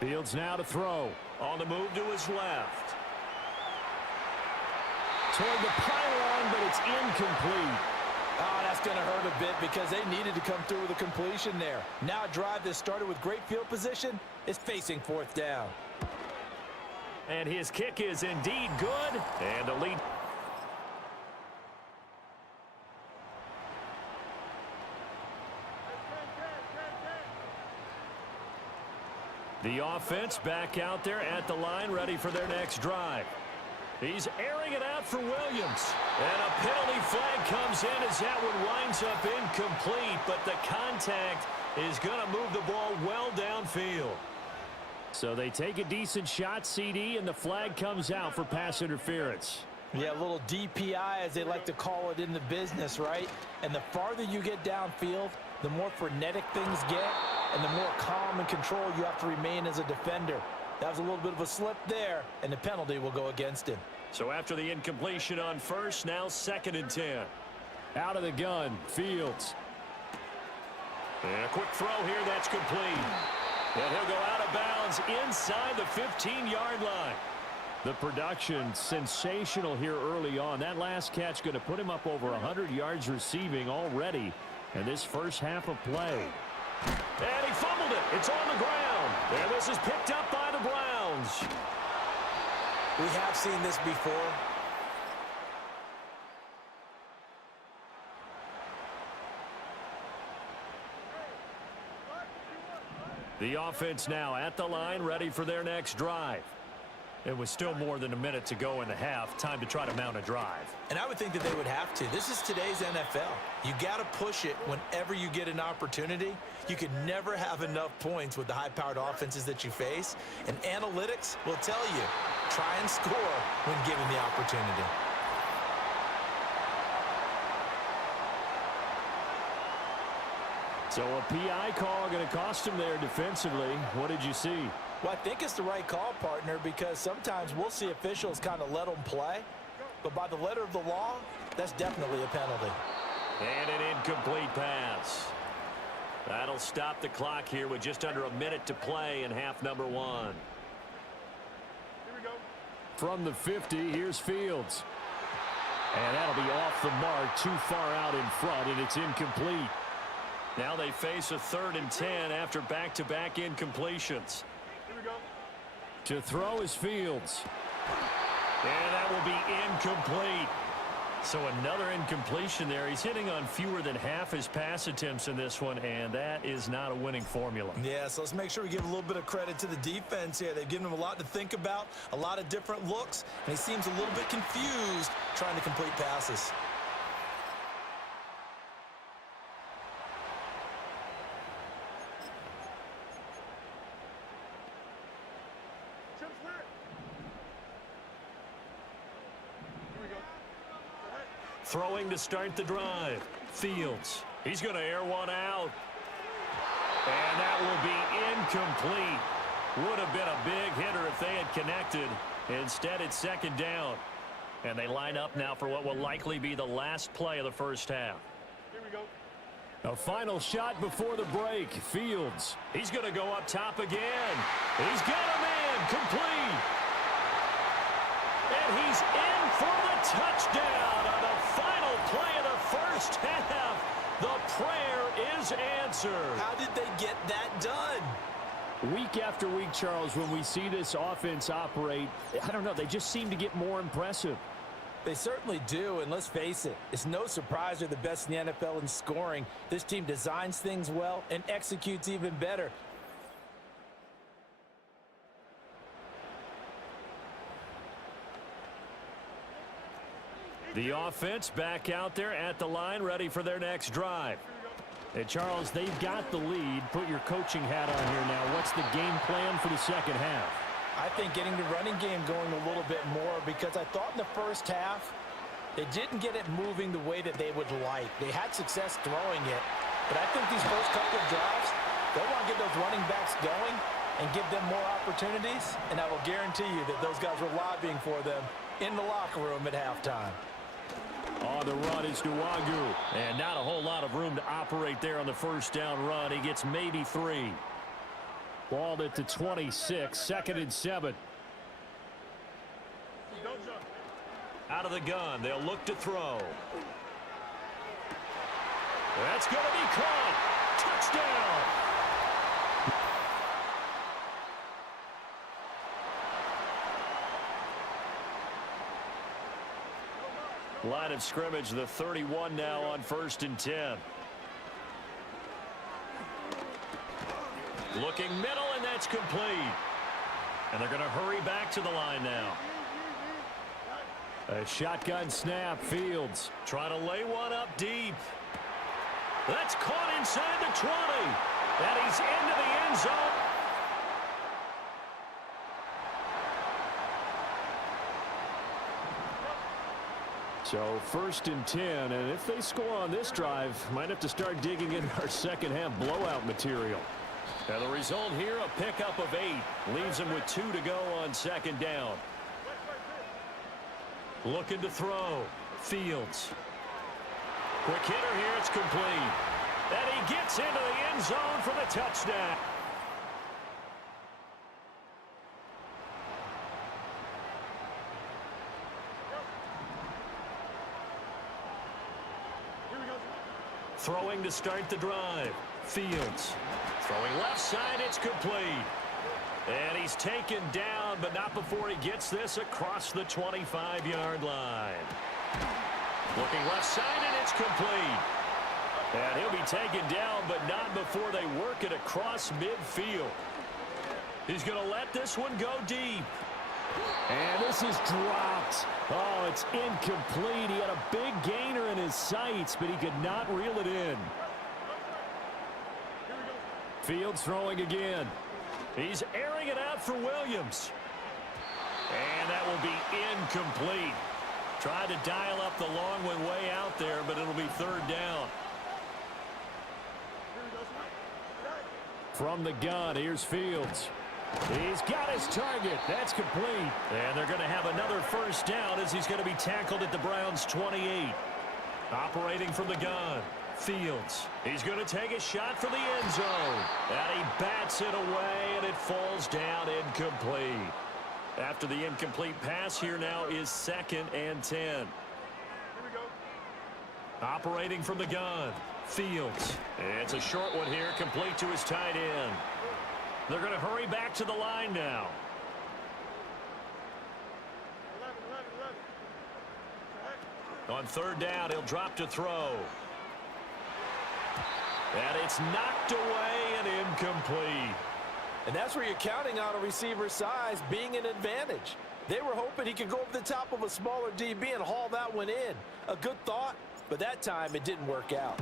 Fields now to throw. On the move to his left. Toward the pylon, but it's incomplete. Oh, that's going to hurt a bit because they needed to come through with a completion there. Now a drive that started with great field position is facing 4th down. And his kick is indeed good. And the lead. The offense back out there at the line, ready for their next drive. He's airing it out for Williams. And a penalty flag comes in as that one winds up incomplete, but the contact is going to move the ball well downfield. So they take a decent shot, CD, and the flag comes out for pass interference. Yeah, a little DPI, as they like to call it in the business, right? And the farther you get downfield, the more frenetic things get, and the more calm and control you have to remain as a defender. That was a little bit of a slip there, and the penalty will go against him. So after the incompletion on 1st, now 2nd and 10. Out of the gun, Fields. And a quick throw here, that's complete. And he'll go out of bounds inside the 15-yard line. The production sensational here early on. That last catch going to put him up over 100 yards receiving already in this first half of play. And he fumbled it. It's on the ground. And this is picked up by the Browns. We have seen this before. The offense now at the line, ready for their next drive. It was still more than a minute to go in the half. Time to try to mount a drive. And I would think that they would have to. This is today's NFL. You got to push it whenever you get an opportunity. You can never have enough points with the high-powered offenses that you face. And analytics will tell you, try and score when given the opportunity. So a PI call going to cost him there defensively. What did you see? Well, I think it's the right call, partner, because sometimes we'll see officials kind of let them play. But by the letter of the law, that's definitely a penalty. And an incomplete pass. That'll stop the clock here with just under a minute to play in half number 1. Here we go. From the 50, here's Fields. And that'll be off the mark, too far out in front, and it's incomplete. Now they face a 3rd and 10 after back-to-back incompletions. Here we go. To throw is Fields. And that will be incomplete. So another incompletion there. He's hitting on fewer than half his pass attempts in this one, and that is not a winning formula. Yeah, so let's make sure we give a little bit of credit to the defense here. They've given him a lot to think about, a lot of different looks, and he seems a little bit confused trying to complete passes. Chip's lit. Here we go. Throwing to start the drive. Fields. He's going to air one out. And that will be incomplete. Would have been a big hitter if they had connected. Instead, it's 2nd down. And they line up now for what will likely be the last play of the first half. Here we go. A final shot before the break. Fields. He's going to go up top again. He's got a man complete. And he's in for the touchdown on the final play of the first half. The prayer is answered. How did they get that done? Week after week, Charles, when we see this offense operate, I don't know, they just seem to get more impressive. They certainly do, and let's face it, it's no surprise they're the best in the NFL in scoring. This team designs things well and executes even better. The offense back out there at the line, ready for their next drive. And Charles, they've got the lead. Put your coaching hat on here now. What's the game plan for the second half? I think getting the running game going a little bit more, because I thought in the first half they didn't get it moving the way that they would like. They had success throwing it, but I think these first couple of drives, they'll want to get those running backs going and give them more opportunities, and I will guarantee you that those guys were lobbying for them in the locker room at halftime. On the run is Nwagu, and not a whole lot of room to operate there on the first down run. He gets maybe 3. Balled at the 26, 2nd and 7. Out of the gun, they'll look to throw. That's going to be caught. Touchdown. Line of scrimmage, the 31 now on 1st and 10. Looking middle, and that's complete. And they're going to hurry back to the line now. A shotgun snap, Fields. Trying to lay one up deep. That's caught inside the 20. And he's into the end zone. So 1st and 10, and if they score on this drive, might have to start digging in our second half blowout material. And the result here, a pickup of 8. Leaves them with 2 to go on 2nd down. Looking to throw. Fields. Quick hitter here, it's complete. And he gets into the end zone for the touchdown. Throwing to start the drive. Fields. Throwing left side, it's complete. And he's taken down, but not before he gets this across the 25-yard line. Looking left side, and it's complete. And he'll be taken down, but not before they work it across midfield. He's going to let this one go deep. And this is dropped. Oh, it's incomplete. He had a big gainer in his sights, but he could not reel it in. Fields throwing again. He's airing it out for Williams. And that will be incomplete. Tried to dial up the long one way out there, but it'll be 3rd down. From the gun, here's Fields. He's got his target. That's complete. And they're going to have another 1st down as he's going to be tackled at the Browns' 28. Operating from the gun. Fields. He's going to take a shot for the end zone. And he bats it away, and it falls down incomplete. After the incomplete pass, here now is 2nd and 10. Here we go. Operating from the gun. Fields. It's a short one here, complete to his tight end. They're going to hurry back to the line now. 11. On 3rd down, he'll drop to throw. And it's knocked away and incomplete. And that's where you're counting on a receiver's size being an advantage. They were hoping he could go over the top of a smaller DB and haul that one in. A good thought, but that time it didn't work out.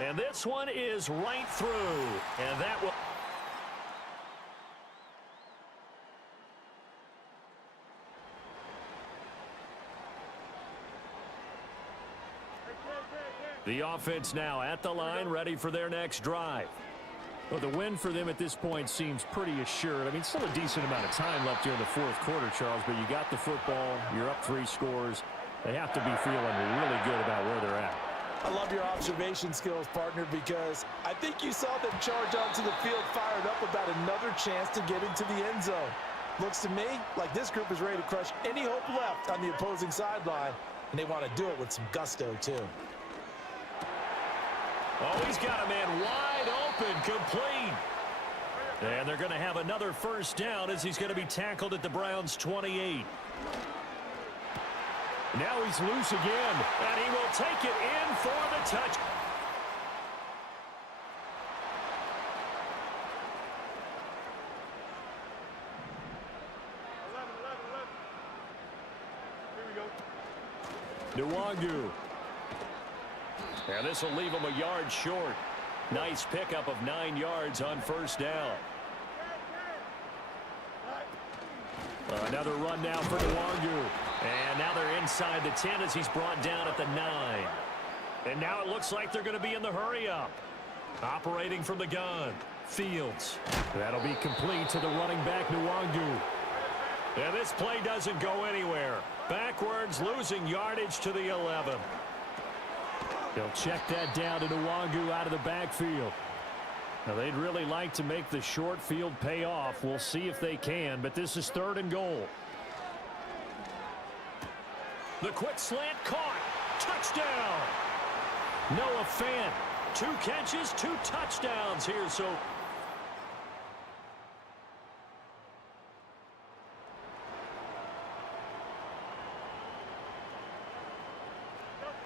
And this one is right through. And that will... The offense now at the line, ready for their next drive. Well, the win for them at this point seems pretty assured. I mean, still a decent amount of time left here in the 4th quarter, Charles, but you got the football, you're up 3 scores. They have to be feeling really good about where they're at. I love your observation skills, partner, because I think you saw them charge onto the field fired up about another chance to get into the end zone. Looks to me like this group is ready to crush any hope left on the opposing sideline, and they want to do it with some gusto, too. Oh, he's got a man wide open, complete. And they're going to have another 1st down as he's going to be tackled at the Browns' 28. Now he's loose again. And he will take it in for the touch. Here we go. Nwagu. And this will leave him a yard short. Nice pickup of 9 yards on 1st down. Another run now for Nwangu. And now they're inside the 10 as he's brought down at the 9. And now it looks like they're going to be in the hurry-up. Operating from the gun, Fields. That'll be complete to the running back, Nwangu. And this play doesn't go anywhere. Backwards, losing yardage to the 11. They'll check that down to Nwangu out of the backfield. Now, they'd really like to make the short field pay off. We'll see if they can, but this is 3rd and goal. The quick slant caught. Touchdown. Noah Fant. 2 catches, 2 touchdowns here. So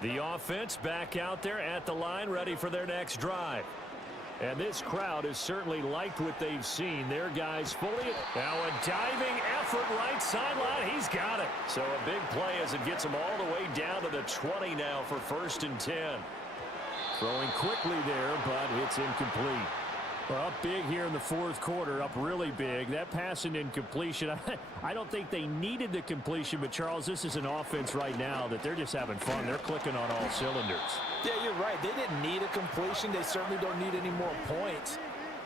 the offense back out there at the line, ready for their next drive. And this crowd has certainly liked what they've seen. Their guys fully. Now a diving effort right sideline. He's got it. So a big play as it gets him all the way down to the 20 now for 1st and 10. Throwing quickly there, but it's incomplete. Well, up big here in the 4th quarter, up really big. That pass and incompletion, I don't think they needed the completion, but Charles, this is an offense right now that they're just having fun. They're clicking on all cylinders. Yeah, you're right. They didn't need a completion. They certainly don't need any more points,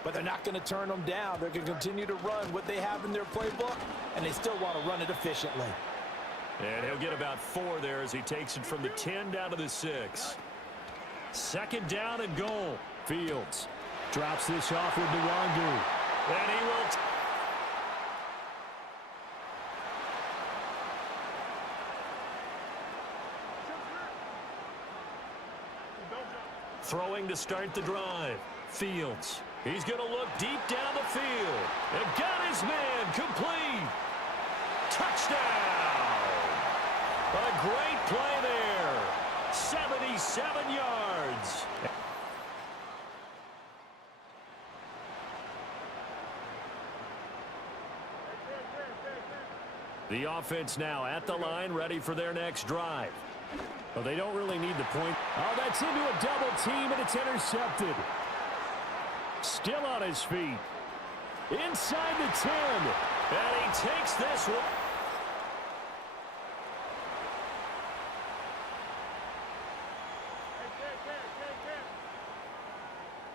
but they're not going to turn them down. They're going to continue to run what they have in their playbook, and they still want to run it efficiently. And he'll get about 4 there as he takes it from the 10 down to the 6. 2nd down and goal. Fields drops this off with Nwangu. And he will. Throwing to start the drive. Fields. He's going to look deep down the field. And got his man complete. Touchdown. A great play there. 77 yards. The offense now at the line, ready for their next drive. Well, they don't really need the point. Oh, that's into a double team, and it's intercepted. Still on his feet. Inside the 10. And he takes this one.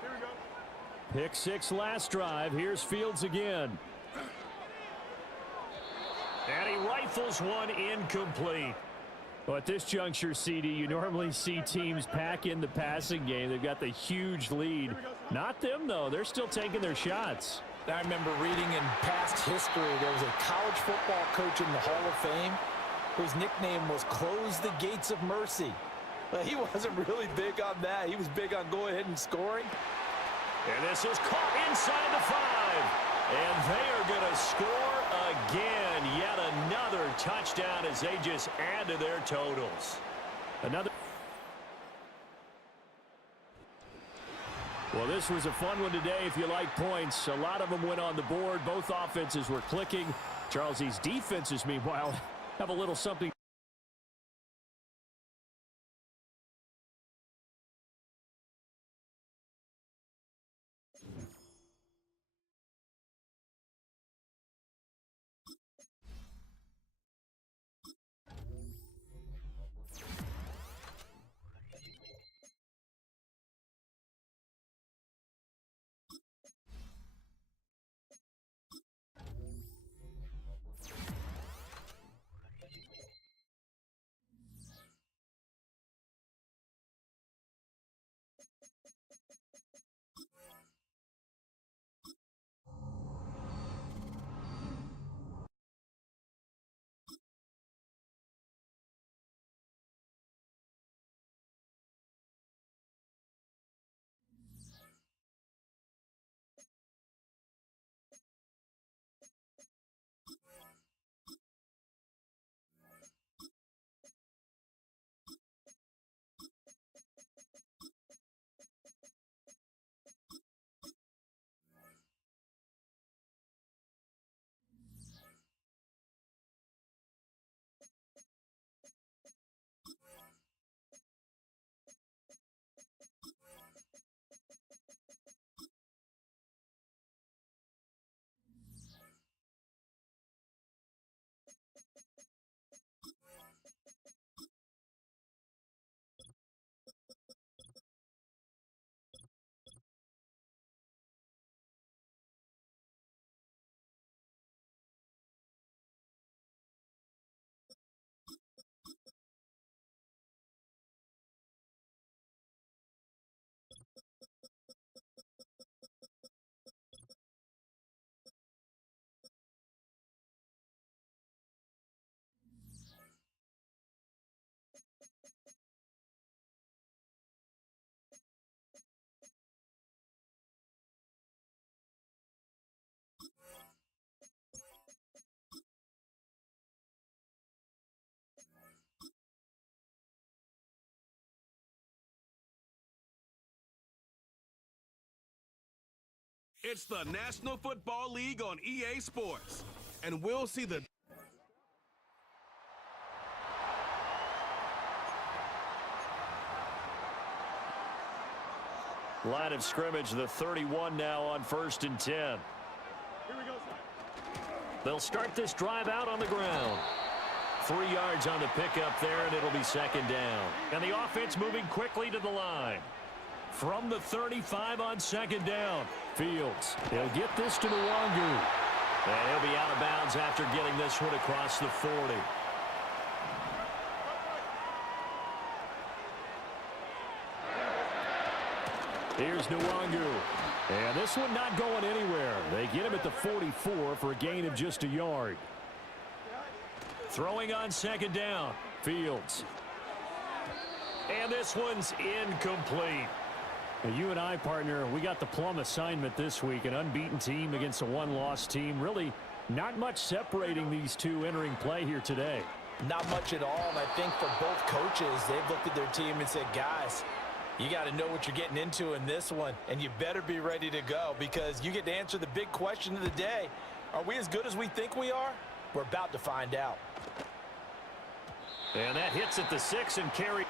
Here we go. Pick 6 last drive. Here's Fields again. And he rifles one incomplete. Well, at this juncture, CD, you normally see teams pack in the passing game. They've got the huge lead. Not them, though. They're still taking their shots. I remember reading in past history, there was a college football coach in the Hall of Fame whose nickname was Close the Gates of Mercy. But he wasn't really big on that. He was big on going ahead and scoring. And this is caught inside the 5. And they are going to score again. Yet another touchdown as they just add to their totals. Another. Well, this was a fun one today if you like points. A lot of them went on the board. Both offenses were clicking. Charles, these defenses, meanwhile, have a little something. It's the National Football League on EA Sports, and we'll see the Line of scrimmage, the 31 now on 1st and 10. Here we go, son. They'll start this drive out on the ground. 3 yards on the pickup there, and it'll be 2nd down. And the offense moving quickly to the line. From the 35 on 2nd down. Fields, he'll get this to Nwangu. And he'll be out of bounds after getting this one across the 40. Here's Nwangu. And this one not going anywhere. They get him at the 44 for a gain of just a yard. Throwing on 2nd down. Fields. And this one's incomplete. Now, you and I, partner, we got the plum assignment this week. An unbeaten team against a one-loss team. Really not much separating these two entering play here today. Not much at all, and I think for both coaches, they've looked at their team and said, guys, you got to know what you're getting into in this one, and you better be ready to go because you get to answer the big question of the day. Are we as good as we think we are? We're about to find out. And that hits at the 6 and carry.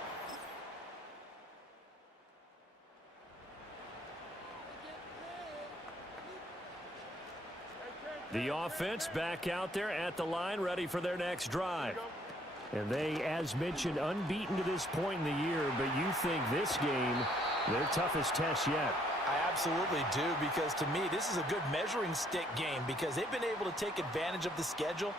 The offense back out there at the line, ready for their next drive. And they, as mentioned, unbeaten to this point in the year, but you think this game, their toughest test yet. I absolutely do, because to me, this is a good measuring stick game because they've been able to take advantage of the schedule.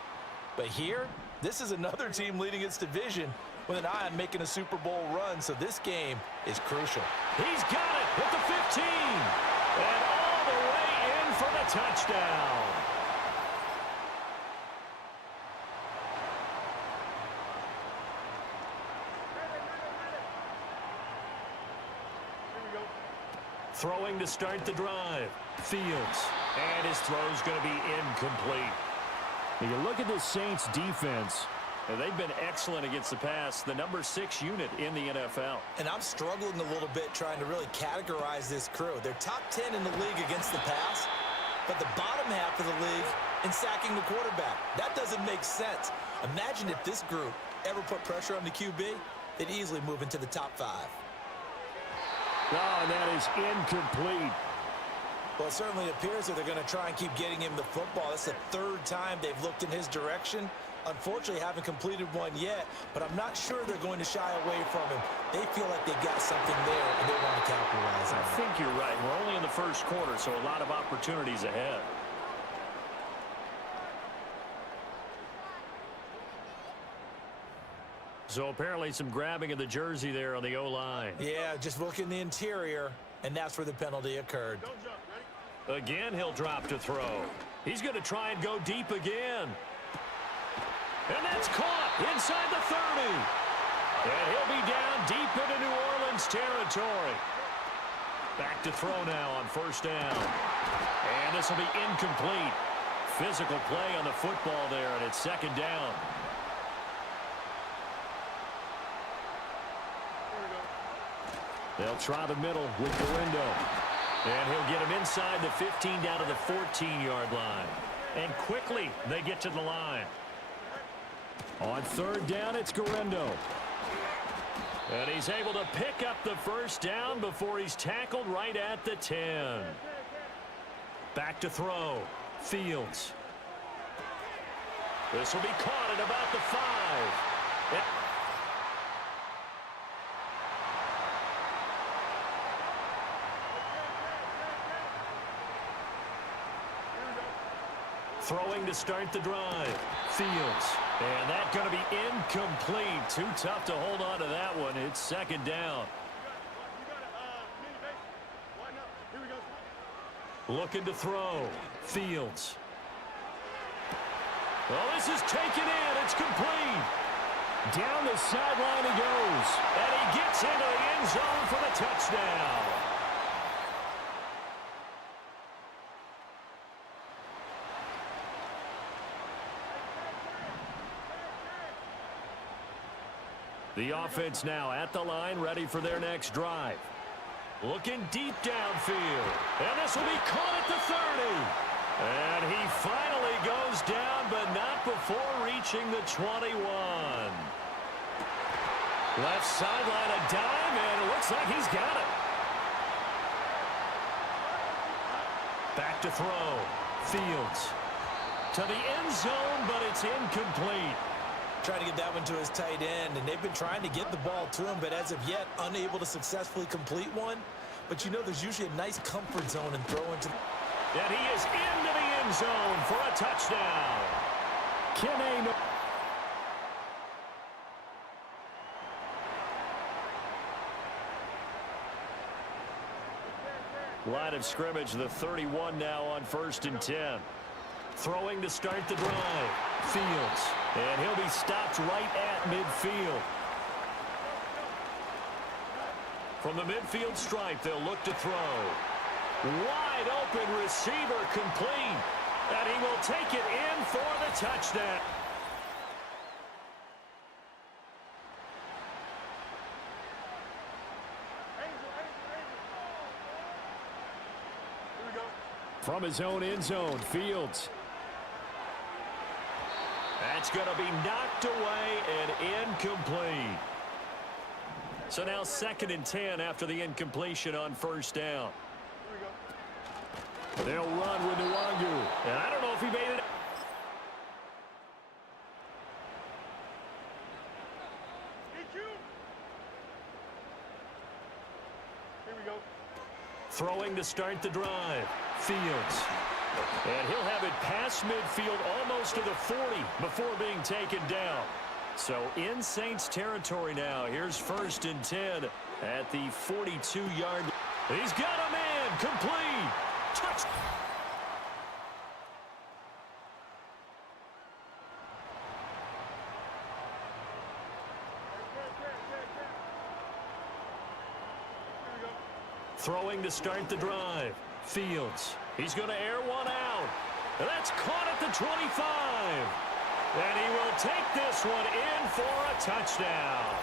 But here, this is another team leading its division with an eye on making a Super Bowl run, so this game is crucial. He's got it at the 15. And all the way in for the touchdown. Throwing to start the drive. Fields. And his throw's going to be incomplete. When you look at this Saints defense, They've been excellent against the pass, the number 6 unit in the NFL. And I'm struggling a little bit trying to really categorize this crew. They're top 10 in the league against the pass, but the bottom half of the league in sacking the quarterback. That doesn't make sense. Imagine if this group ever put pressure on the QB, they'd easily move into the top 5. Oh, and that is incomplete. Well, it certainly appears that they're going to try and keep getting him the football. That's the 3rd time they've looked in his direction. Unfortunately, haven't completed one yet, but I'm not sure they're going to shy away from him. They feel like they've got something there, and they want to capitalize on it. I think you're right. We're only in the first quarter, so a lot of opportunities ahead. So apparently some grabbing of the jersey there on the O-line. Yeah, just look in the interior, and that's where the penalty occurred. Don't jump, ready? Again, he'll drop to throw. He's going to try and go deep again. And that's caught inside the 30. And he'll be down deep into New Orleans territory. Back to throw now on 1st down. And this will be incomplete. Physical play on the football there, and it's 2nd down. They'll try the middle with Galindo. And he'll get him inside the 15 down to the 14-yard line. And quickly they get to the line. On 3rd down, it's Galindo. And he's able to pick up the 1st down before he's tackled right at the 10. Back to throw. Fields. This will be caught at about the 5. Throwing to start the drive. Fields. And that's going to be incomplete. Too tough to hold on to that one. It's 2nd down. Looking to throw. Fields. Well, this is taken in. It's complete. Down the sideline he goes. And he gets into the end zone for the touchdown. The offense now at the line, ready for their next drive. Looking deep downfield. And this will be caught at the 30. And he finally goes down, but not before reaching the 21. Left sideline a dime, and it looks like he's got it. Back to throw. Fields to the end zone, but it's incomplete. Trying to get that one to his tight end, and they've been trying to get the ball to him, but as of yet, unable to successfully complete one. But you know there's usually a nice comfort zone in throwing to... And he is into the end zone for a touchdown. Line of scrimmage, the 31 now on 1st and 10. Throwing to start the drive. Fields. And he'll be stopped right at midfield. From the midfield stripe, they'll look to throw. Wide open receiver complete. And he will take it in for the touchdown. From his own end zone, Fields. That's going to be knocked away and incomplete. So now 2nd and 10 after the incompletion on 1st down. They'll run with Nwangu. And I don't know if he made it. Here we go. Throwing to start the drive. Fields. And he'll have it past midfield almost to the 40 before being taken down. So in Saints territory now. Here's 1st and 10 at the 42-yard line. He's got a man. Complete. Touch. Throwing to start the drive. Fields. He's going to air one out. And that's caught at the 25. And he will take this one in for a touchdown.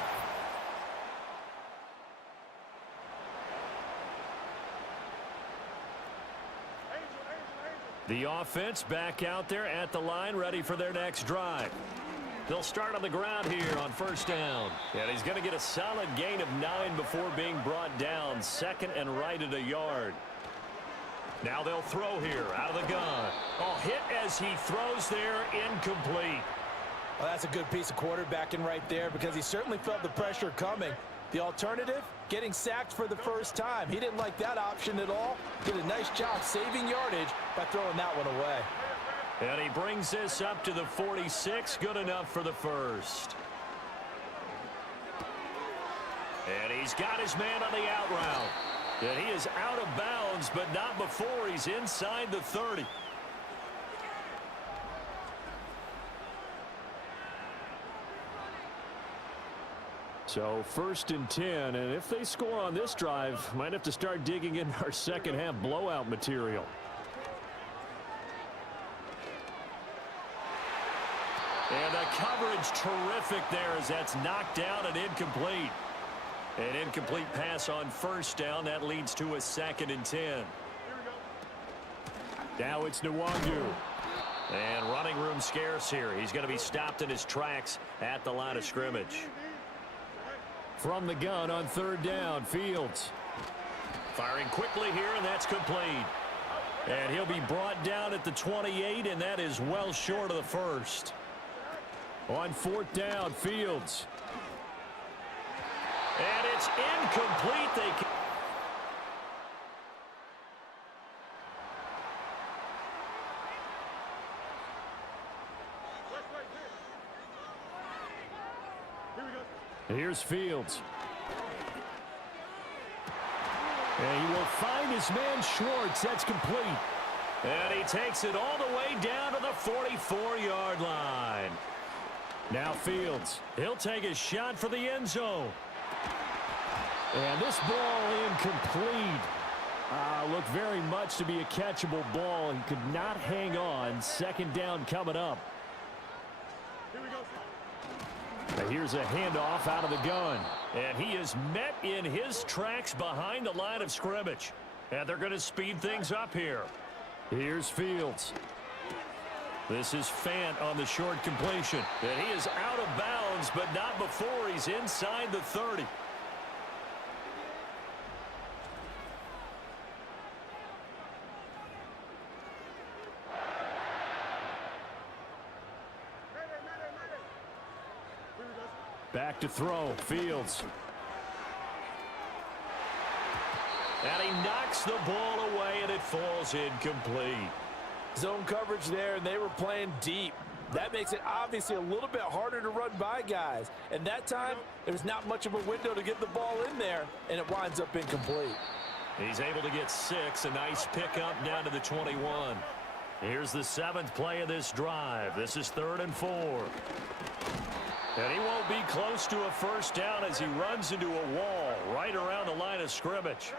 The offense back out there at the line, ready for their next drive. They'll start on the ground here on 1st down. And he's going to get a solid gain of 9 before being brought down. 2nd and right at a yard. Now they'll throw here out of the gun. Oh, hit as he throws there, incomplete. Well, that's a good piece of quarterbacking right there because he certainly felt the pressure coming. The alternative, getting sacked for the first time. He didn't like that option at all. Did a nice job saving yardage by throwing that one away. And he brings this up to the 46. Good enough for the first. And he's got his man on the out route. And he is out of bounds, but not before he's inside the 30. So 1st and 10, and if they score on this drive, might have to start digging in our second half blowout material. And the coverage terrific there as that's knocked down and incomplete. An incomplete pass on 1st down. That leads to a 2nd and 10. Now it's Nwangu. And running room scarce here. He's going to be stopped in his tracks at the line of scrimmage. From the gun on 3rd down, Fields. Firing quickly here, and that's complete. And he'll be brought down at the 28, and that is well short of the 1st. On 4th down, Fields. And it's incomplete. Here's Fields. And he will find his man Schwartz. That's complete. And he takes it all the way down to the 44-yard line. Now Fields. He'll take a shot for the end zone. And this ball incomplete. Looked very much to be a catchable ball and could not hang on. 2nd down coming up. Here we go. Now here's a handoff out of the gun. And he is met in his tracks behind the line of scrimmage. And they're going to speed things up here. Here's Fields. This is Fant on the short completion. And he is out of bounds, but not before he's inside the 30. Back to throw, Fields. And he knocks the ball away, and it falls incomplete. Zone coverage there, and they were playing deep. That makes it obviously a little bit harder to run by guys. And that time, there's not much of a window to get the ball in there, and it winds up incomplete. He's able to get 6. A nice pickup down to the 21. Here's the 7th play of this drive. This is 3rd and 4. And he won't be close to a first down as he runs into a wall right around the line of scrimmage.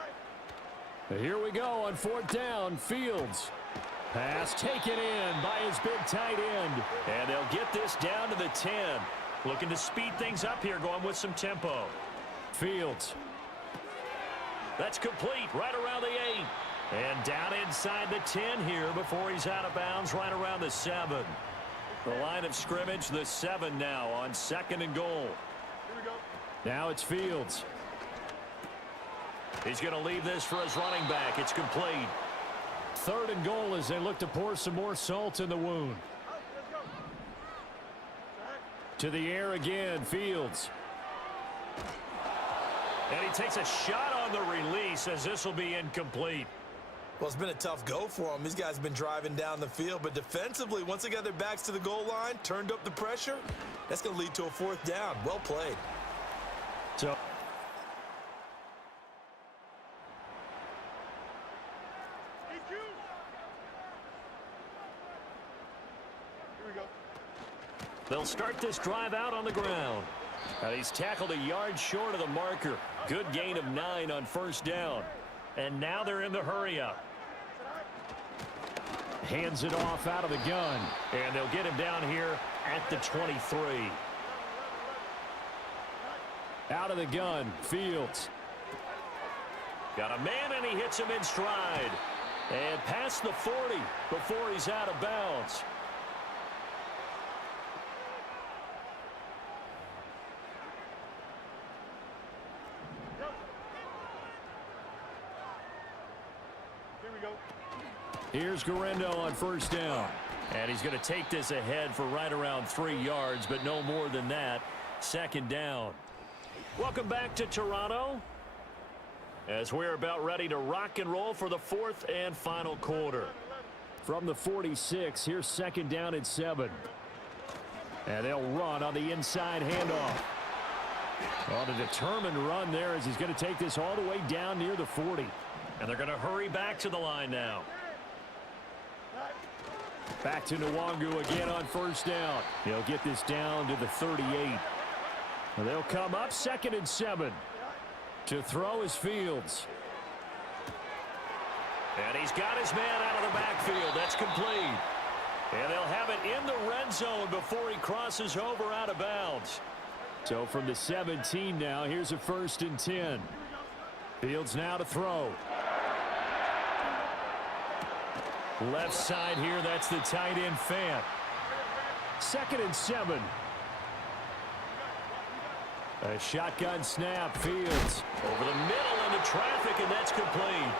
Here we go on 4th down. Fields. Pass taken in by his big tight end. And they'll get this down to the 10. Looking to speed things up here, going with some tempo. Fields. That's complete right around the 8. And down inside the 10 here before he's out of bounds right around the 7. The line of scrimmage, the 7 now on 2nd and goal. Now it's Fields. He's going to leave this for his running back. It's complete. 3rd and goal as they look to pour some more salt in the wound. To the air again, Fields. And he takes a shot on the release as this will be incomplete. Well, it's been a tough go for them. These guys have been driving down the field, but defensively, once they got their backs to the goal line, turned up the pressure, that's going to lead to a 4th down. Well played. So they'll start this drive out on the ground. And he's tackled a yard short of the marker. Good gain of 9 on 1st down. And now they're in the hurry-up. hands it off out of the gun. And they'll get him down here at the 23. Out of the gun, Fields. Got a man, and he hits him in stride. And past the 40 before he's out of bounds. Here's Garendo on 1st down. And he's going to take this ahead for right around 3 yards, but no more than that. 2nd down. Welcome back to Toronto, as we're about ready to rock and roll for the 4th and final quarter. From the 46, here's 2nd down and 7. And they'll run on the inside handoff. On a determined run there as he's going to take this all the way down near the 40. And they're going to hurry back to the line now. Back to Nwangu again on 1st down. He'll get this down to the 38. And they'll come up 2nd and 7. To throw is Fields. And he's got his man out of the backfield. That's complete. And they'll have it in the red zone before he crosses over out of bounds. So from the 17 now, here's a 1st and 10. Fields now to throw. Left side here, that's the tight end Fant. 2nd and 7. A shotgun snap, Fields. Over the middle into traffic, and that's complete.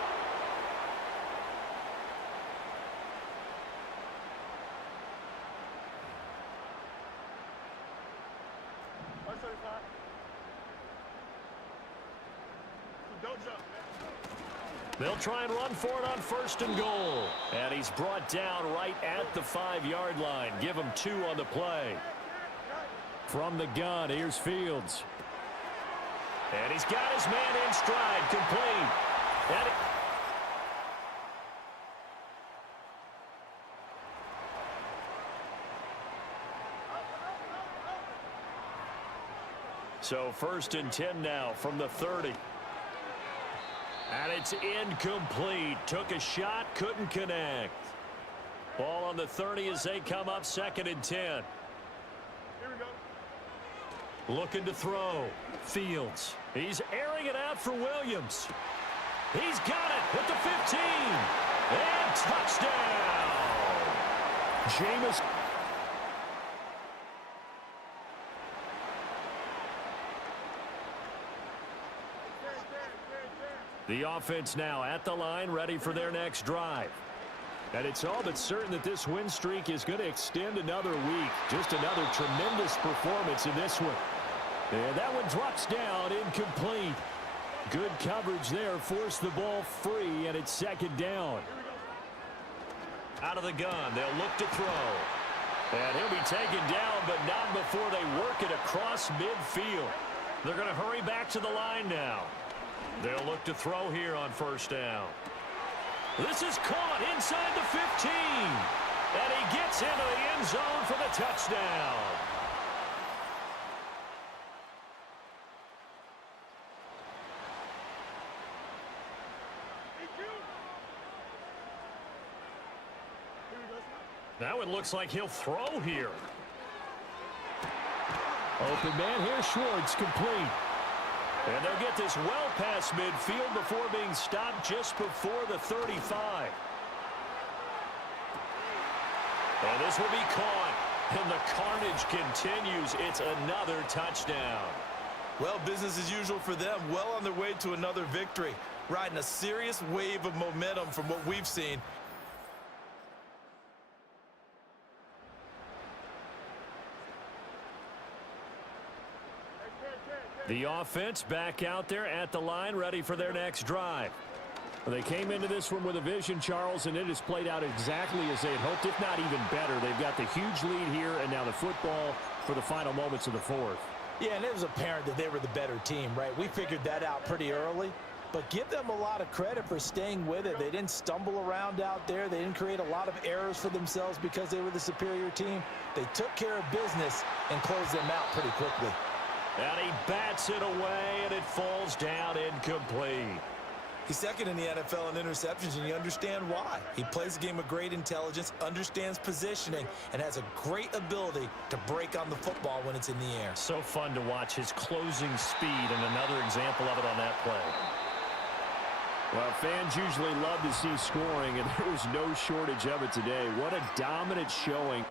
They'll try and run for it on 1st and goal. And he's brought down right at the 5-yard line. Give him 2 on the play. From the gun, here's Fields. And he's got his man in stride, complete. And so 1st and 10 now from the 30. And it's incomplete. Took a shot, couldn't connect. Ball on the 30 as they come up 2nd and 10. Here we go. Looking to throw. Fields. He's airing it out for Williams. He's got it at the 15. And touchdown. Jameis. The offense now at the line, ready for their next drive. And it's all but certain that this win streak is going to extend another week. Just another tremendous performance in this one. And that one drops down, incomplete. Good coverage there, forced the ball free, and it's second down. Out of the gun, they'll look to throw. And he'll be taken down, but not before they work it across midfield. They're going to hurry back to the line now. They'll look to throw here on first down. This is caught inside the 15. And he gets into the end zone for the touchdown. Now it looks like he'll throw here. Open man here, Schwartz, complete. And they'll get this well past midfield before being stopped just before the 35. And this will be caught. And the carnage continues. It's another touchdown. Well, business as usual for them. Well on their way to another victory. Riding a serious wave of momentum from what we've seen. The offense back out there at the line, ready for their next drive. They came into this one with a vision, Charles, and it has played out exactly as they had hoped, if not even better. They've got the huge lead here, and now the football for the final moments of the fourth. Yeah, and it was apparent that they were the better team, right? We figured that out pretty early. But give them a lot of credit for staying with it. They didn't stumble around out there. They didn't create a lot of errors for themselves because they were the superior team. They took care of business and closed them out pretty quickly. And he bats it away, and it falls down incomplete. He's second in the NFL in interceptions, and you understand why. He plays a game of great intelligence, understands positioning, and has a great ability to break on the football when it's in the air. So fun to watch his closing speed, and another example of it on that play. Well, fans usually love to see scoring, and there was no shortage of it today. What a dominant showing.